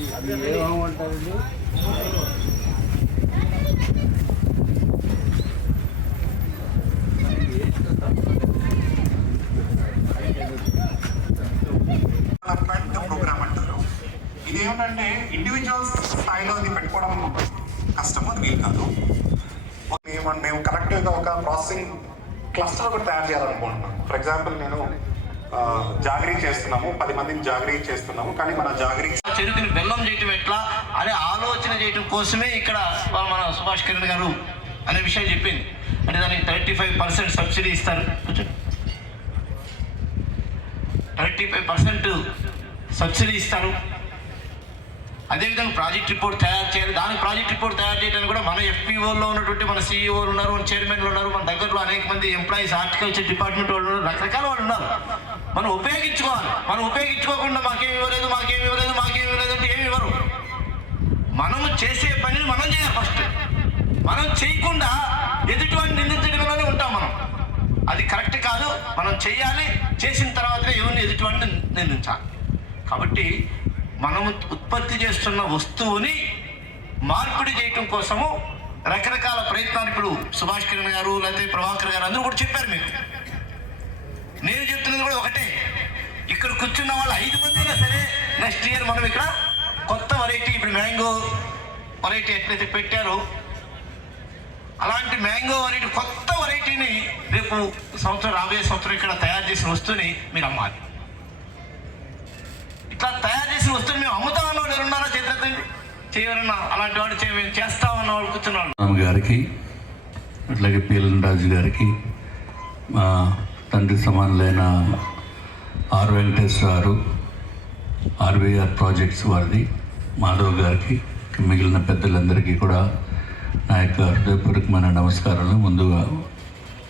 ఏమంటారండి? ప్రోగ్రామ్ అంటారు. ఇదేమిటంటే ఇండివిజువల్ స్థాయిలో అది పెట్టుకోవడం కష్టము, అది వీలు కాదు. మేము కలెక్టివ్గా ఒక ప్రాసెసింగ్ క్లస్టర్ ఒకటి తయారు చేయాలనుకుంటున్నాం. ఫర్ ఎగ్జాంపుల్ నేను జాగరీ చేస్తున్నాము, 10 మందిని జాగరీ చేస్తున్నాము, కానీ మన జాగరీ చెరుకుని బెల్లం చేయటం ఎట్లా అనే ఆలోచన చేయటం కోసమే ఇక్కడ మన సుభాష్ కిరణ్ గారు అనే విషయం చెప్పింది. అంటే దానికి 35% సబ్సిడీ ఇస్తారు, 35% సబ్సిడీ ఇస్తారు. అదేవిధంగా ప్రాజెక్ట్ రిపోర్ట్ తయారు చేయాలి. దానికి ప్రాజెక్ట్ రిపోర్ట్ తయారు చేయడానికి కూడా మన ఎఫ్పిఓలో ఉన్నటువంటి మన సిఇఓలు ఉన్నారు, మన చైర్మన్లు ఉన్నారు, మన దగ్గరలో అనేక మంది ఎంప్లాయీస్, హార్టికల్చర్ డిపార్ట్మెంట్ వాళ్ళు ఉన్నారు, రకరకాల వాళ్ళు ఉన్నారు. మనం ఉపయోగించుకోవాలి. మనం ఉపయోగించుకోకుండా మాకేమి ఇవ్వలేదు అంటే ఏమి ఇవ్వరు. మనము చేసే పనిని మనం చేయాలి. ఫస్ట్ మనం చేయకుండా ఎదుటివాడిని నిందించడంలోనే ఉంటాం మనం. అది కరెక్ట్ కాదు. మనం చేయాలి. చేసిన తర్వాతనే ఎవరిని ఎదుటివాడిని నిందించాలి. కాబట్టి మనము ఉత్పత్తి చేస్తున్న వస్తువుని మార్పిడి చేయటం కోసము రకరకాల ప్రయత్నాలు ఇప్పుడు సుభాష్ కిరణ్ గారు లేకపోతే ప్రభాకర్ గారు అందరూ కూడా చెప్పారు. మీకు నేను చెప్తున్నది కూడా ఒకటే. ఇక్కడ కూర్చున్న వాళ్ళు 5 మంది అయినా సరే నెక్స్ట్ ఇయర్ మనం ఇక్కడ కొత్త వెరైటీ, ఇప్పుడు మ్యాంగో వెరైటీ ఎట్లయితే పెట్టారో అలాంటి మ్యాంగో వెరైటీ, కొత్త వెరైటీని రేపు రాబోయే సంవత్సరం ఇక్కడ తయారు చేసిన వస్తువుని మీరు అమ్మాలి. ఇట్లా తయారు చేసిన వస్తువుని మేము అమ్ముతామన్న వాళ్ళు ఎవరున్నారా? చేతులెత్తండి. చేయవరన్నా అలాంటి వాడు మేము చేస్తామన్న వాళ్ళు కూర్చున్నాడు గారికి, అట్లాగే పీలన్ రాజు గారికి, మా తండ్రి సమానులైన ఆర్ వెంకటేశ్వర, ఆర్వీఆర్ ప్రాజెక్ట్స్ వారిది, మాధవ్ గారికి, మిగిలిన పెద్దలందరికీ కూడా నా యొక్క హృదయపూర్వకమైన నమస్కారాలు. ముందుగా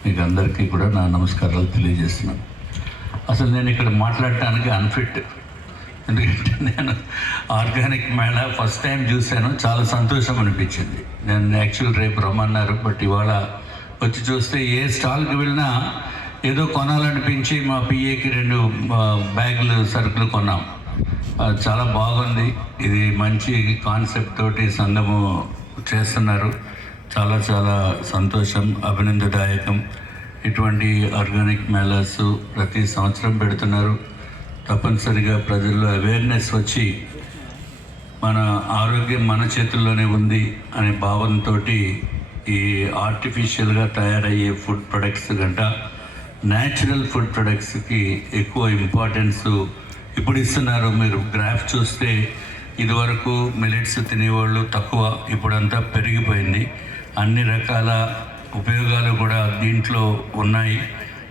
మీకు అందరికీ కూడా నా నమస్కారాలు తెలియజేస్తున్నాను. అసలు నేను ఇక్కడ మాట్లాడటానికి అన్ఫిట్. ఎందుకంటే నేను ఆర్గానిక్ మేళా ఫస్ట్ టైం చూశాను, చాలా సంతోషం అనిపించింది. నేను యాక్చువల్ రేపు రమ్మన్నారు, బట్ ఇవాళ వచ్చి చూస్తే ఏ స్టాల్కి వెళ్ళినా ఏదో కొనాలనిపించి మా పిఏకి 2 బ్యాగులు సరుకులు కొన్నాం. చాలా బాగుంది. ఇది మంచి కాన్సెప్ట్ తోటి సంఘము చేస్తున్నారు. చాలా చాలా సంతోషం, అభినందదాయకం. ఇటువంటి ఆర్గానిక్ మేళాస్ ప్రతి సంవత్సరం పెడుతున్నారు. తప్పనిసరిగా ప్రజల్లో అవేర్నెస్ వచ్చి మన ఆరోగ్యం మన చేతుల్లోనే ఉంది అనే భావనతో ఈ ఆర్టిఫిషియల్గా తయారయ్యే ఫుడ్ ప్రొడక్ట్స్ గంట న్యాచురల్ ఫుడ్ ప్రొడక్ట్స్కి ఎక్కువ ఇంపార్టెన్స్ ఇప్పుడు ఇస్తున్నారు. మీరు గ్రాఫ్ చూస్తే ఇదివరకు మిల్లెట్స్ తినేవాళ్ళు తక్కువ, ఇప్పుడంతా పెరిగిపోయింది. అన్ని రకాల ఉపయోగాలు కూడా దీంట్లో ఉన్నాయి.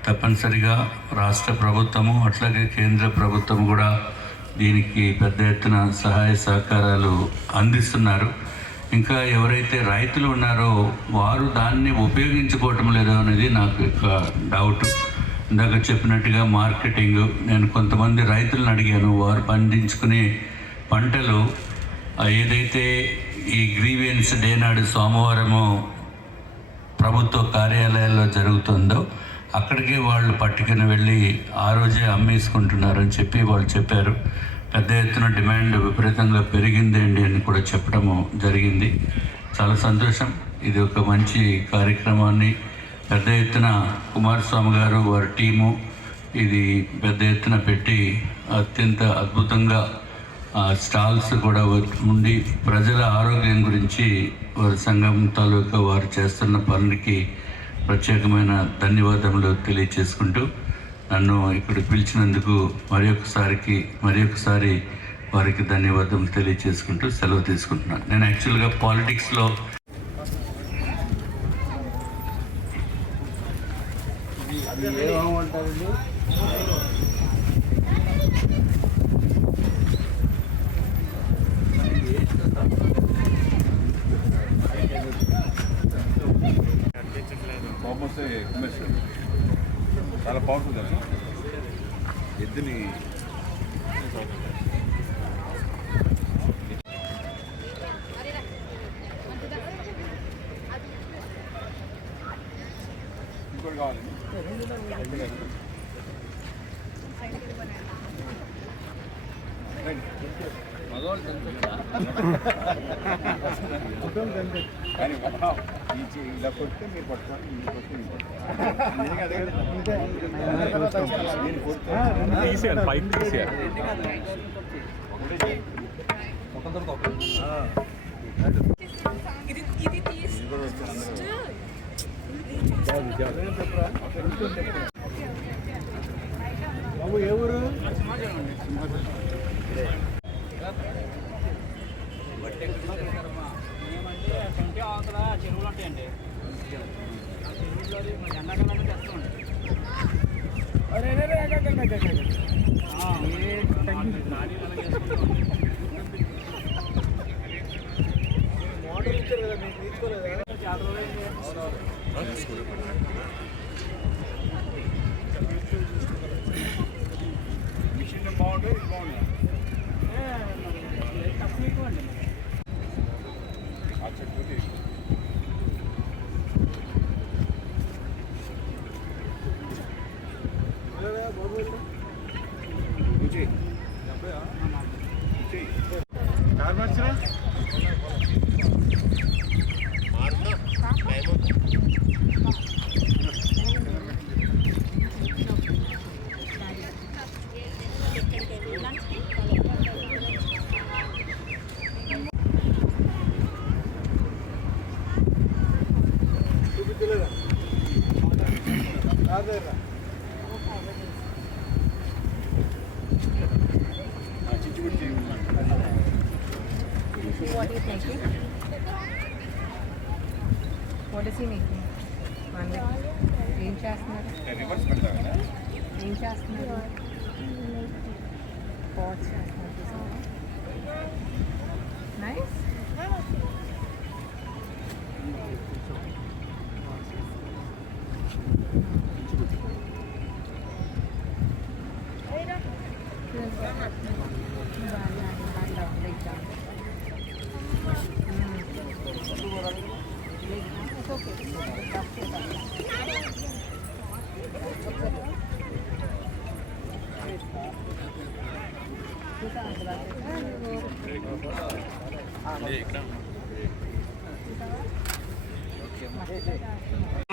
తప్పనిసరిగా రాష్ట్ర ప్రభుత్వము అట్లాగే కేంద్ర ప్రభుత్వం కూడా దీనికి పెద్ద ఎత్తున సహాయ సహకారాలు అందిస్తున్నారు. ఇంకా ఎవరైతే రైతులు ఉన్నారో వారు దాన్ని ఉపయోగించుకోవటం లేదో అనేది నాకు ఒక డౌట్. ఇందాక చెప్పినట్టుగా మార్కెటింగ్, నేను కొంతమంది రైతులను అడిగాను. వారు పండించుకునే పంటలు ఏదైతే ఈ గ్రీవియన్స్ డే నాడు సోమవారము ప్రభుత్వ కార్యాలయాల్లో జరుగుతుందో అక్కడికే వాళ్ళు పట్టుకుని వెళ్ళి ఆ రోజే అమ్మేసుకుంటున్నారని చెప్పి వాళ్ళు చెప్పారు. పెద్ద ఎత్తున డిమాండ్ విపరీతంగా పెరిగిందండి అని కూడా చెప్పడము జరిగింది. చాలా సంతోషం. ఇది ఒక మంచి కార్యక్రమాన్ని పెద్ద ఎత్తున కుమారస్వామి గారు వారి టీము ఇది పెద్ద ఎత్తున పెట్టి అత్యంత అద్భుతంగా స్టాల్స్ కూడా ఉండి ప్రజల ఆరోగ్యం గురించి వారి సంఘం తాలూకా వారు చేస్తున్న పనులకి ప్రత్యేకమైన ధన్యవాదములు తెలియచేసుకుంటూ నన్ను ఇక్కడ పిలిచినందుకు మరొకసారి వారికి ధన్యవాదములు తెలియచేసుకుంటూ సెలవు తీసుకుంటున్నాను. నేను యాక్చువల్గా పాలిటిక్స్లో ఏమంటారండి? చాలా పవర్ఫుల్ కదా ఎద్దుని ఇంకోటి కావాలి. రైట్ మగవాళ్ళు కానీ ఇలా కొడితే మీరు పట్టుకోండి మీరు కొడితే మీరు పట్టుకోండి తీసేయాలి పైకి తీసేయాలి ఇది తీసి బాబు ఏ ఊరు ఏమంటే కంటి అవతల చెరువులు ఉంటాయండి ఆ చెరువుల్లో ఎండాకాలంలో తెస్తామండి మిషన్ బాగుంటుంది ఇది బాగుంది తక్కువ ఎక్కువ అండి ఆ చెట్టు What is making? What is he making? ఏం చేస్తున్నారు? రివర్స్ పెడతా కదా ఏం చేస్తున్నారు? Pots చేస్తున్నారు. Nice.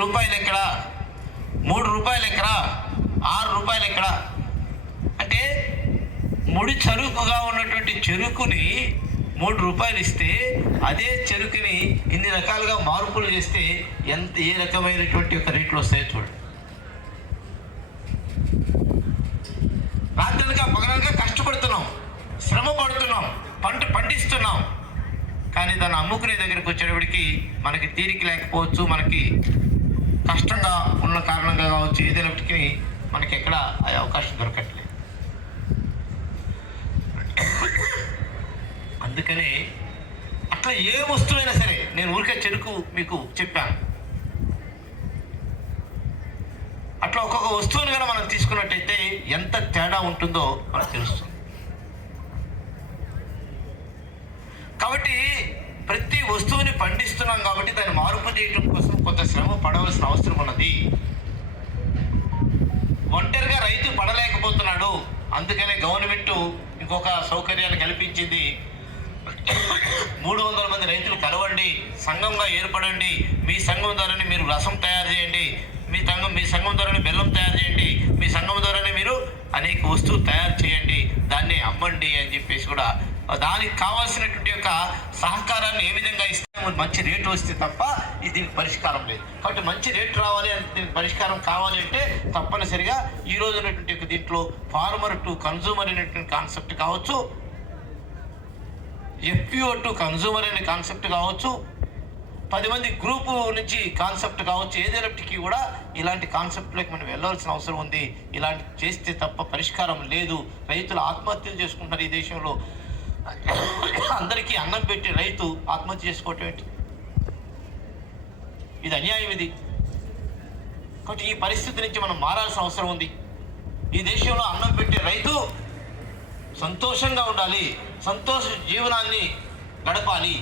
రూపాయలు ఎక్కడ, 3 రూపాయలు ఎక్కడ, 6 రూపాయలు ఎక్కడ అంటే ముడి చెరుకుగా ఉన్నటువంటి చెరుకుని 3 రూపాయలు ఇస్తే అదే చెరుకుని ఇన్ని రకాలుగా మార్పులు చేస్తే ఏ రకమైనటువంటి ఒక రేట్లు వస్తాయో చూడండి. రాత్రనగా పగలనగా కష్టపడుతున్నాం, శ్రమ పడుతున్నాం, పండిస్తున్నాం, కానీ దాన్ని అమ్ముకునే దగ్గరికి వచ్చేటప్పటికి మనకి తీరిక లేకపోవచ్చు, మనకి కష్టంగా ఉన్న కారణంగా కావచ్చు, ఏదైనప్పటికీ మనకి ఎక్కడ ఆ అవకాశం దొరకట్లేదు. అందుకనే అట్లా ఏ వస్తువైనా సరే, నేను ఊరికే చెరుకు మీకు చెప్పాను, అట్లా ఒక్కొక్క వస్తువుని కనుక మనం తీసుకున్నట్టయితే ఎంత తేడా ఉంటుందో మనకు తెలుస్తుంది. కాబట్టి ప్రతి వస్తువుని పండిస్తున్నాం కాబట్టి దాన్ని మార్పు చేయడం కోసం కొంత శ్రమ పడవలసిన అవసరం ఉన్నది. ఒంటరిగా రైతు పడలేకపోతున్నాడు, అందుకనే గవర్నమెంట్ ఇంకొక సౌకర్యాన్ని కల్పించింది. 300 మంది రైతులు కలవండి, సంఘంగా ఏర్పడండి, మీ సంఘం ద్వారానే మీరు రసం తయారు చేయండి, మీ సంఘం ద్వారానే బెల్లం తయారు చేయండి, మీ సంఘం ద్వారానే మీరు అనేక వస్తువులు తయారు చేయండి, దాన్ని అమ్మండి అని చెప్పేసి కూడా దానికి కావాల్సినటువంటి యొక్క సహకారాన్ని ఏ విధంగా ఇస్తే మంచి రేటు వస్తే తప్ప దీనికి పరిష్కారం లేదు. కాబట్టి మంచి రేటు రావాలి అంటే, దీనికి పరిష్కారం కావాలి అంటే తప్పనిసరిగా ఈ రోజు ఉన్నటువంటి దీంట్లో ఫార్మర్ టు కన్జ్యూమర్ అనేటువంటి కాన్సెప్ట్ కావచ్చు, FPO టు కన్జ్యూమర్ అనే కాన్సెప్ట్ కావచ్చు, 10 మంది గ్రూపు నుంచి కాన్సెప్ట్ కావచ్చు, ఏదైనప్పటికీ కూడా ఇలాంటి కాన్సెప్ట్లోకి మనం వెళ్ళవలసిన అవసరం ఉంది. ఇలాంటి చేస్తే తప్ప పరిష్కారం లేదు. రైతులు ఆత్మహత్యలు చేసుకుంటారు ఈ దేశంలో. అందరికీ అన్నం పెట్టి రైతు ఆత్మహత్య చేసుకోవటం ఏంటి? ఇది అన్యాయం. ఇది కాబట్టి ఈ పరిస్థితి నుంచి మనం మారాల్సిన అవసరం ఉంది. ఈ దేశంలో అన్నం పెట్టే రైతు సంతోషంగా ఉండాలి, సంతోష జీవనాన్ని గడపాలి.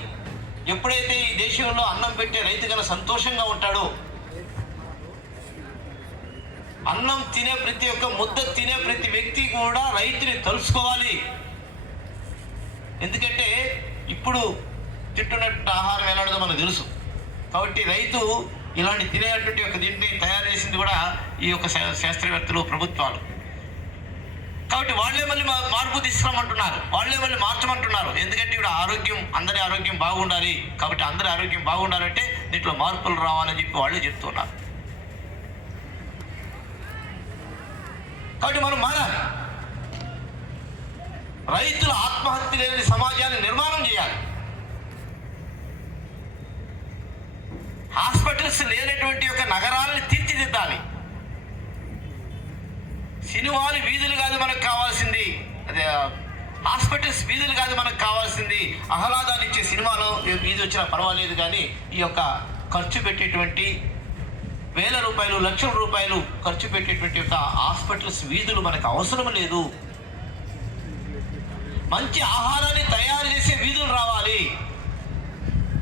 ఎప్పుడైతే ఈ దేశంలో అన్నం పెట్టే రైతు కన్నా సంతోషంగా ఉంటాడో, అన్నం తినే ప్రతి ఒక్క ముద్ద తినే ప్రతి వ్యక్తి కూడా రైతుని తలుసుకోవాలి. ఎందుకంటే ఇప్పుడు తింటున్నటువంటి ఆహారం ఎలాంటిదో మనకు తెలుసు. కాబట్టి రైతు ఇలాంటి తినేటువంటి ఒక దీన్ని తయారు చేసింది కూడా ఈ యొక్క శాస్త్రవేత్తలు, ప్రభుత్వాలు. కాబట్టి వాళ్ళే మళ్ళీ మార్పు తీసుకురామంటున్నారు, వాళ్ళే మళ్ళీ మార్చమంటున్నారు. ఎందుకంటే ఇప్పుడు ఆరోగ్యం, అందరి ఆరోగ్యం బాగుండాలి. కాబట్టి అందరి ఆరోగ్యం బాగుండాలంటే దీంట్లో మార్పులు రావాలని చెప్పి వాళ్ళే చెప్తున్నారు. కాబట్టి మనం మారాలి. రైతుల ఆత్మహత్య లేని సమాజాన్ని నిర్మాణం చేయాలి. హాస్పిటల్స్ లేనటువంటి ఒక నగరాలను తీర్చిదిద్దాలి. సినిమాలు వీధులు కాదు మనకు కావాల్సింది, అదే హాస్పిటల్స్ వీధులు కాదు మనకు కావాల్సింది. ఆహ్లాదాన్ని ఇచ్చే సినిమాలో వీధి వచ్చినా పర్వాలేదు, కానీ ఈ యొక్క ఖర్చు పెట్టేటువంటి వేల రూపాయలు, లక్షల రూపాయలు ఖర్చు పెట్టేటువంటి యొక్క హాస్పిటల్స్ వీధులు మనకు అవసరం లేదు. మంచి ఆహారాన్ని తయారు చేసే వీధులు రావాలి.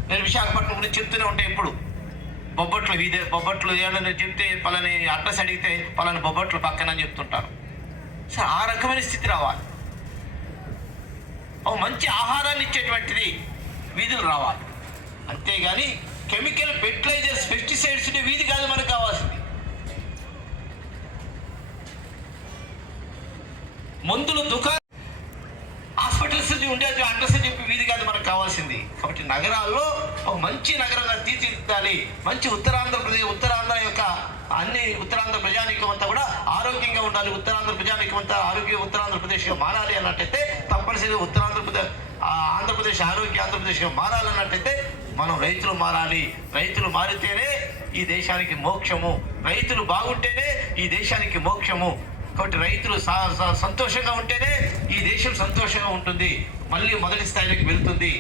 నేను విశాఖపట్నం గురించి చెప్తూనే ఉంటాయి. ఇప్పుడు బొబ్బట్లు వీధి, బొబ్బట్లు ఏదైనా చెప్తే పలాని అడ్రస్ అడిగితే పలాని బొబ్బట్లు పక్కన చెప్తుంటారు. సరే, ఆ రకమైన స్థితి రావాలి. ఒక మంచి ఆహారాన్ని ఇచ్చేటువంటిది వీధులు రావాలి. అంతేగాని కెమికల్ ఫెర్టిలైజర్స్, పెస్టిసైడ్స్ వీధి కాదు మనకు కావాల్సింది. మందులు దుకాణం, హాస్పిటల్స్ ఉండే అడ్రస్ చెప్పి వీధి కాదు మనకు కావాల్సింది. కాబట్టి నగరాల్లో ఒక మంచి నగరంగా తీర్చిదిద్దాలి. మంచి ఉత్తరాంధ్ర యొక్క అన్ని ఉత్తరాంధ్ర ప్రజానీకం అంతా కూడా ఆరోగ్యంగా ఉండాలి. ఉత్తరాంధ్ర ప్రజానీకం అంతా ఉత్తరాంధ్రప్రదేశ్గా మారాలి అన్నట్టయితే తప్పనిసరిగా ఆంధ్రప్రదేశ్ ఆంధ్రప్రదేశ్గా మారాలన్నట్టయితే మనం రైతులు మారాలి. రైతులు మారితేనే ఈ దేశానికి మోక్షము. రైతులు బాగుంటేనే ఈ దేశానికి మోక్షము. కాబట్టి రైతులు సంతోషంగా ఉంటేనే ఈ దేశం సంతోషంగా ఉంటుంది, మళ్ళీ మొదటి స్థాయిలోకి వెళ్తుంది.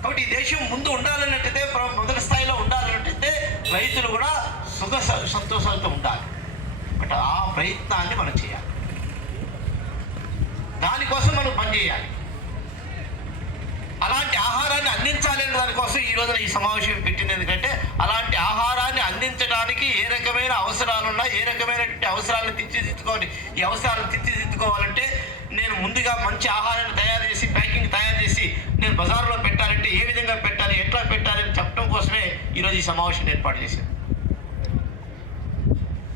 కాబట్టి ఈ దేశం ముందు ఉండాలన్నట్టయితే, మొదటి స్థాయిలో ఉండాలన్నట్టయితే రైతులు కూడా సుఖ సంతోషాలతో ఉండాలి. బట్ ఆ ప్రయత్నాన్ని మనం చేయాలి. దానికోసం మనం పనిచేయాలి. అలాంటి ఆహారాన్ని అందించాలి అనే దానికోసం ఈ రోజున ఈ సమావేశం పెట్టింది. ఎందుకంటే అలాంటి ఆహారాన్ని అందించడానికి ఏ రకమైన అవసరాలున్నా, ఏ రకమైనటువంటి అవసరాలను తీర్చిదిద్దుకోవాలి. ఈ అవసరాలను తీర్చిదిద్దుకోవాలంటే నేను ముందుగా మంచి ఆహారాన్ని తయారు చేసి, ప్యాకింగ్ తయారు చేసి నేను బజార్లో పెట్టాలంటే ఏ విధంగా పెట్టాలి, ఎట్లా పెట్టాలి అని చెప్పడం కోసమే ఈరోజు ఈ సమావేశం ఏర్పాటు చేశాను.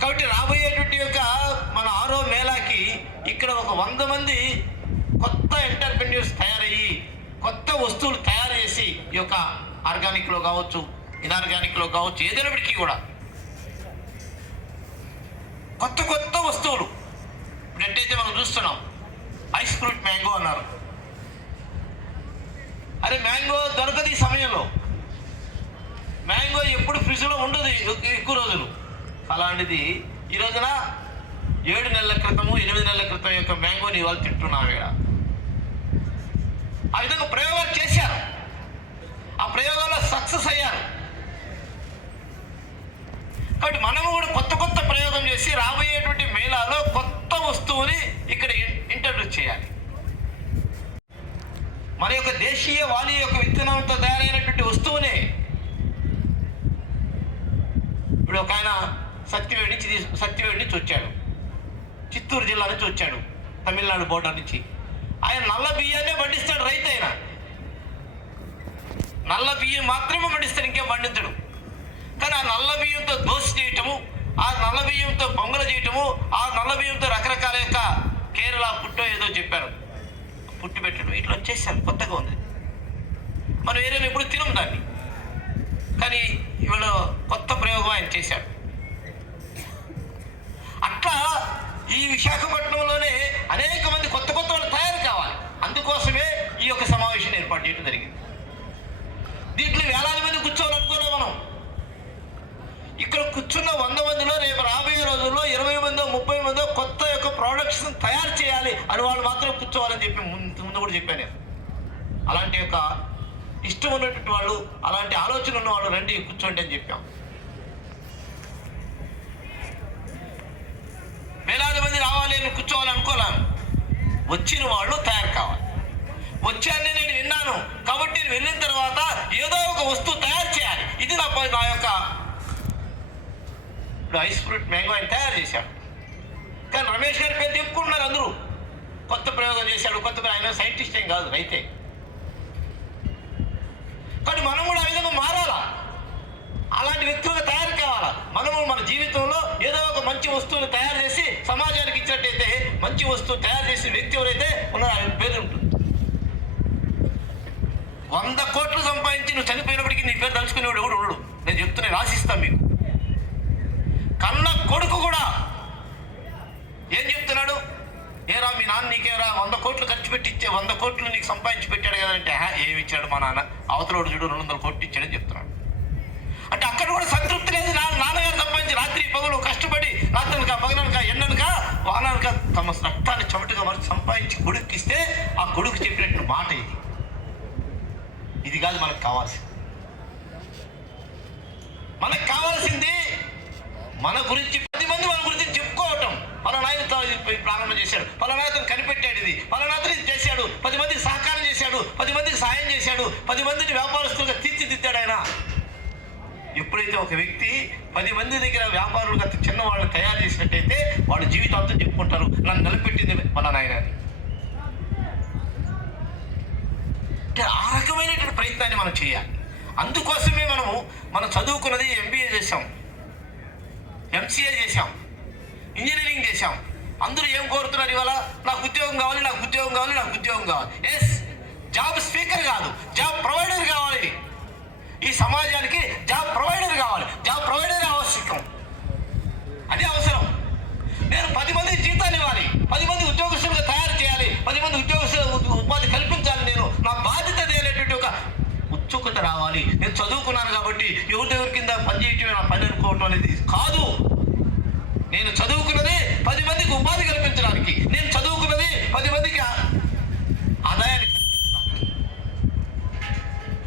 కాబట్టి రాబోయేటువంటి యొక్క మన 6వ మేళాకి ఇక్కడ ఒక 100 మంది కొత్త ఎంటర్ప్రెన్యూర్స్ తయారయ్యి కొత్త వస్తువులు తయారు చేసి, ఈ యొక్క ఆర్గానిక్లో కావచ్చు, ఇన్ఆర్గానిక్లో కావచ్చు, ఏదైనప్పటికీ కూడా కొత్త వస్తువులు. ఇప్పుడు ఎట్టయితే మనం చూస్తున్నాం, ఐస్ ఫ్రూట్ మ్యాంగో అన్నారు. అరే మ్యాంగో దొరకదు ఈ సమయంలో. మ్యాంగో ఎప్పుడు ఫ్రిడ్జ్లో ఉండదు ఎక్కువ రోజులు. అలాంటిది ఈ రోజున 7 నెలల క్రితము, 8 నెలల క్రితం యొక్క మ్యాంగోని ఇవాళ తింటున్నాం. ఇక్కడ ఆ విధంగా ప్రయోగాలు చేశారు. ఆ ప్రయోగాల్లో సక్సెస్ అయ్యారు. కాబట్టి మనము కూడా కొత్త ప్రయోగం చేసి రాబోయేటువంటి మేళాలో కొత్త వస్తువుని ఇక్కడ ఇంట్రడ్యూస్ చేయాలి. మన యొక్క దేశీయ వాలి యొక్క విత్తనంతో తయారైనటువంటి వస్తువునే. ఇప్పుడు ఒక ఆయన సత్యవేడి నుంచి వచ్చాడు, చిత్తూరు జిల్లా నుంచి వచ్చాడు, తమిళనాడు బోర్డర్ నుంచి. ఆయన నల్ల బియ్యాన్నే పండిస్తాడు. రైతు అయినా నల్ల బియ్యం మాత్రమే పండిస్తాడు, ఇంకేం పండించడు. కానీ ఆ నల్ల బియ్యంతో దోశ చేయటము, ఆ నల్ల బియ్యంతో పొంగలు చేయటము, ఆ నల్ల బియ్యంతో రకరకాల యొక్క కేరళ పుట్టో ఏదో చెప్పారు, పుట్టి పెట్టడం, ఇట్లా వచ్చేసాను. కొత్తగా ఉంది. మనం ఏరియాలో ఎప్పుడు తినం దాన్ని. కానీ ఇవాళ కొత్త ప్రయోగం ఆయన చేశాడు. అట్లా ఈ విశాఖపట్నంలోనే అనేక మంది కొత్త వాళ్ళు తయారు కావాలి. అందుకోసమే ఈ యొక్క సమావేశం ఏర్పాటు చేయడం జరిగింది. దీంట్లో వేలాది మంది కూర్చోవాలనుకోలేం మనం. ఇక్కడ కూర్చున్న 100 మందిలో రేపు రాబోయే రోజుల్లో 20 మందో 30 మందో కొత్త యొక్క ప్రోడక్ట్స్ తయారు చేయాలి అని వాళ్ళు మాత్రం కూర్చోవాలని చెప్పి ముందు కూడా చెప్పాను నేను. అలాంటి యొక్క ఇష్టం ఉన్నటువంటి వాళ్ళు, అలాంటి ఆలోచన ఉన్న వాళ్ళు రండి కూర్చోండి అని చెప్పాం. వేలాది మంది రావాలి అని కూర్చోవాలి అనుకోలేము. వచ్చిన వాళ్ళు తయారు కావాలి. వచ్చాన్ని నేను విన్నాను కాబట్టి నేను వెళ్ళిన తర్వాత ఏదో ఒక వస్తువు తయారు చేయాలి. ఇది నా యొక్క ఇప్పుడు ఐస్ ఫ్రూట్ మ్యాంగో ఆయన తయారు చేశాడు. కానీ రమేష్ గారి పేరు చెప్పుకుంటున్నారు అందరూ. కొత్త ప్రయోగం చేశాడు, ఆయన సైంటిస్ట్ ఏం కాదు, రైతే. కానీ మనం కూడా ఆ విధంగా మారాలా, అలాంటి వ్యక్తులుగా తయారు కావాలా. మనము మన జీవితంలో ఏదో ఒక మంచి వస్తువుని తయారు చేసి సమాజానికి ఇచ్చినట్టయితే, మంచి వస్తువు తయారు చేసిన వ్యక్తి ఎవరైతే ఉన్నారో ఆయన పేరు ఉంటుంది. 100 కోట్లు సంపాదించి నువ్వు చనిపోయినప్పటికీ నీ పేరు తలుచుకునేవాడు ఎవడు ఉండడు. నేను చెప్తున్నా, రాసిస్తాను మీకు. కన్న కొడుకు కూడా ఏం చెప్తున్నాడు, ఏరా మీ నాన్న నీకేరా 100 కోట్లు ఖర్చు పెట్టి ఇచ్చే 100 కోట్లు నీకు సంపాదించి పెట్టాడు కదంటే, ఏమి ఇచ్చాడు మా నాన్న, అవతలోడు చూడు 200 కోట్లు ఇచ్చాడని చెప్తున్నాడు. అంటే అక్కడ కూడా సంతృప్తి లేదు. నాన్నగారు సంపాదించి రాత్రి పగలు కష్టపడి రాత్రనక పగలనక ఎండనక వాననక తమ రక్తాన్ని చెమటగా మరిచి సంపాదించి కొడుకు ఇస్తే ఆ కొడుకు చెప్పినట్టు మాట ఇది కాదు మనకు కావాల్సింది. మనకు కావాల్సింది మన గురించి 10 మంది మన గురించి చెప్పుకోవటం. పలానా ఆయనతో ప్రారంభం చేశాడు, పలానా అతను కనిపెట్టాడు, ఇది పలానా అతను ఇది చేశాడు, 10 మందికి సహకారం చేశాడు, 10 మందికి సాయం చేశాడు, 10 మందిని వ్యాపారస్తులుగా తీర్చిదిద్దాడు ఆయన. ఎప్పుడైతే ఒక వ్యక్తి 10 మంది దగ్గర వ్యాపారులుగా చిన్నవాళ్ళు తయారు చేసినట్టయితే వాడు జీవితాంతం చెప్పుకుంటారు, నన్ను నిలబెట్టింది పలానా ఆయన. అంటే ఆ రకమైనటువంటి ప్రయత్నాన్ని మనం చేయాలి. అందుకోసమే మనం చదువుకున్నది MBA చేసాం, MCA చేసాం, ఇంజనీరింగ్ చేసాం. అందరూ ఏం కోరుతున్నారు ఇవాళ, నాకు ఉద్యోగం కావాలి, నాకు ఉద్యోగం కావాలి, నాకు ఉద్యోగం కావాలి. ఎస్, జాబ్ స్పీకర్ కాదు, జాబ్ ప్రొవైడర్ కావాలి. ఈ సమాజానికి జాబ్ ప్రొవైడర్ కావాలి, జాబ్ ప్రొవైడర్ ఆవశ్యకం, అది అవసరం. నేను 10 మందికి జీతాన్ని ఇవ్వాలి, 10 మంది ఉద్యోగస్తులుగా తయారు చేయాలి, 10 మంది ఉద్యోగస్తులకు ఉపాధి కల్పించాలి, నేను నా బాధ్యత అనేటువంటి ఒక ఉత్సుకత రావాలి. నేను చదువుకున్నాను కాబట్టి ఎవరి కింద పనిచేయటమే నా పని అనుకోవటం అనేది కాదు. నేను చదువుకున్నది 10 మందికి ఉపాధి కల్పించడానికి, నేను చదువుకున్నది 10 మందికి ఆదాయాన్ని కల్పించడానికి.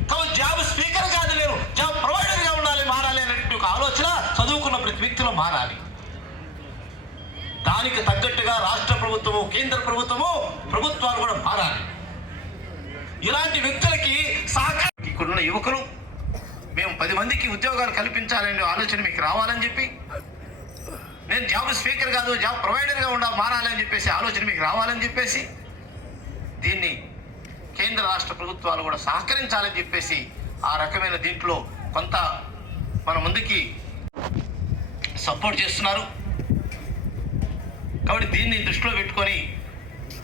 కాబట్టి జాబ్ స్పీకర్ కాదు, నేను జాబ్ ప్రొవైడర్గా ఉండాలి, మారాలి అనేటువంటి ఒక ఆలోచన చదువుకున్న ప్రతి వ్యక్తిలో మారాలి. దానికి తగ్గట్టుగా రాష్ట్ర ప్రభుత్వము, కేంద్ర ప్రభుత్వాలు కూడా మారాలి. ఇలాంటి వ్యక్తులకి సహకారం. ఇక్కడున్న యువకులు మేము 10 మందికి ఉద్యోగాలు కల్పించాలనే ఆలోచన మీకు రావాలని చెప్పి, నేను జాబ్ స్పీకర్ కాదు, జాబ్ ప్రొవైడర్గా మారాలని చెప్పేసి ఆలోచన మీకు రావాలని చెప్పేసి, దీన్ని కేంద్ర రాష్ట్ర ప్రభుత్వాలు కూడా సహకరించాలని చెప్పేసి ఆ రకమైన దీంట్లో కొంత మన ముందుకి సపోర్ట్ చేస్తున్నారు. కాబట్టి దీన్ని దృష్టిలో పెట్టుకొని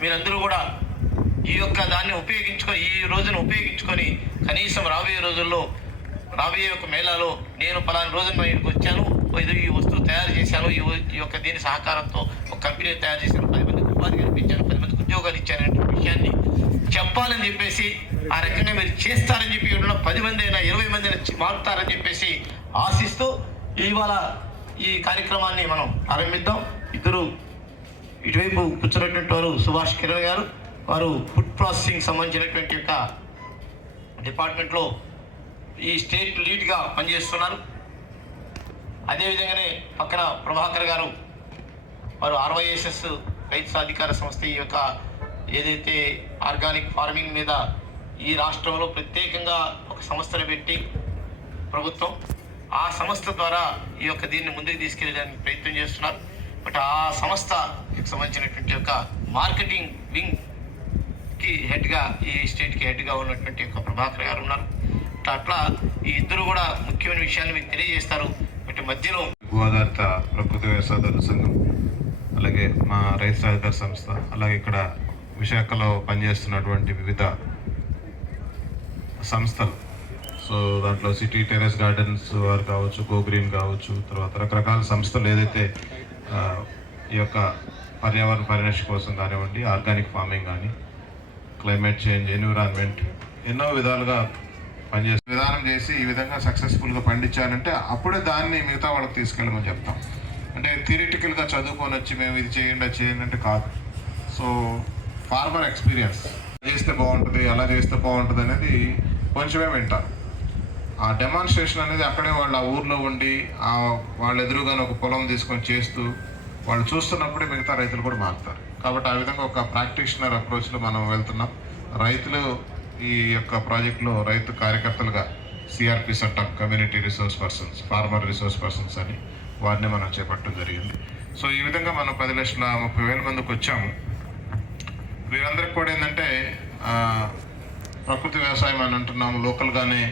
మీరందరూ కూడా ఈ దాన్ని ఉపయోగించుకొని, ఈ రోజును ఉపయోగించుకొని కనీసం రాబోయే రోజుల్లో, రాబోయే ఒక మేళాలో నేను పలానా రోజున ఇక్కడికి వచ్చాను, ఈ వస్తువు తయారు చేశాను, ఈ దీని సహకారంతో ఒక కంపెనీ తయారు చేశాను, 10 మందికి ఉపాధి కల్పించాను, 10 మందికి ఉద్యోగాలు ఇచ్చాను అనే విషయాన్ని చెప్పాలని చెప్పేసి, ఆ రకంగా మీరు చేస్తారని చెప్పి, ఉన్న 10 మంది అయినా 20 మంది అయినా మారుతారని చెప్పేసి ఆశిస్తూ ఇవాళ ఈ కార్యక్రమాన్ని మనం ఆరంభిద్దాం. ఇద్దరు ఇటువైపు కూర్చున్నటువంటి వారు సుభాష్ కిరణ్ గారు, వారు ఫుడ్ ప్రాసెసింగ్ సంబంధించినటువంటి యొక్క డిపార్ట్మెంట్లో ఈ స్టేట్ లీడ్గా పనిచేస్తున్నారు. అదేవిధంగానే పక్కన ప్రభాకర్ గారు, వారు RYSS రైతు సాధికార సంస్థ ఈ యొక్క ఏదైతే ఆర్గానిక్ ఫార్మింగ్ మీద ఈ రాష్ట్రంలో ప్రత్యేకంగా ఒక సంస్థను పెట్టి ప్రభుత్వం ఆ సంస్థ ద్వారా ఈ దీన్ని ముందుకు తీసుకెళ్ళడానికి ప్రయత్నం చేస్తున్నారు. బట్ ఆ సంస్థకి సంబంధించినటువంటి యొక్క మార్కెటింగ్ వింగ్కి హెడ్గా, ఈ స్టేట్కి హెడ్గా ఉన్నటువంటి యొక్క ప్రభాకర్ గారు ఉన్నారు. అట్లా ఈ ఇద్దరు కూడా ముఖ్యమైన విషయాన్ని మీకు తెలియజేస్తారు. బట్ మధ్యలో భూ-ఆధారిత ప్రకృతి వ్యవసాయదారుల సంఘం, అలాగే మా రైతు సాధికార సంస్థ, అలాగే ఇక్కడ విశాఖలో పనిచేస్తున్నటువంటి వివిధ సంస్థలు. సో దాంట్లో సిటీ టెరెస్ గార్డెన్స్ వారు కావచ్చు, గో గ్రీన్ కావచ్చు, తర్వాత రకరకాల సంస్థలు ఏదైతే ఈ యొక్క పర్యావరణ పరిరక్షణ కోసం కానివ్వండి, ఆర్గానిక్ ఫార్మింగ్ కానీ, క్లైమేట్ చేంజ్, ఎన్విరాన్మెంట్, ఎన్నో విధాలుగా పనిచేసే విధానం చేసి ఈ విధంగా సక్సెస్ఫుల్గా పండించాలంటే అప్పుడే దాన్ని మిగతా వాళ్ళకి తీసుకెళ్ళమని చెప్తాం. అంటే థియరిటికల్గా చదువుకొని వచ్చి మేము ఇది చేయండి అంటే కాదు. సో ఫార్మర్ ఎక్స్పీరియన్స్ చేస్తే బాగుంటుంది, అలా చేస్తే బాగుంటుంది అనేది కొంచెమే వింటారు. ఆ డెమాన్స్ట్రేషన్ అనేది అక్కడే వాళ్ళు ఆ ఊర్లో ఉండి వాళ్ళ ఎదురుగానే ఒక పొలం తీసుకొని చేస్తూ వాళ్ళు చూస్తున్నప్పుడే మిగతా రైతులు కూడా మారుతారు. కాబట్టి ఆ విధంగా ఒక ప్రాక్టీషనర్ అప్రోచ్లో మనం వెళ్తున్నాం. రైతులు ఈ యొక్క ప్రాజెక్టులో రైతు కార్యకర్తలుగా CRP చట్టం, community resource persons, farmer resource persons అని వారిని మనం చేపట్టడం జరిగింది. సో ఈ విధంగా మనం 10,30,000 మందికి వచ్చాము. వీరందరికీ కూడా ఏంటంటే ప్రకృతి వ్యవసాయం అని అంటున్నాము, లోకల్గానే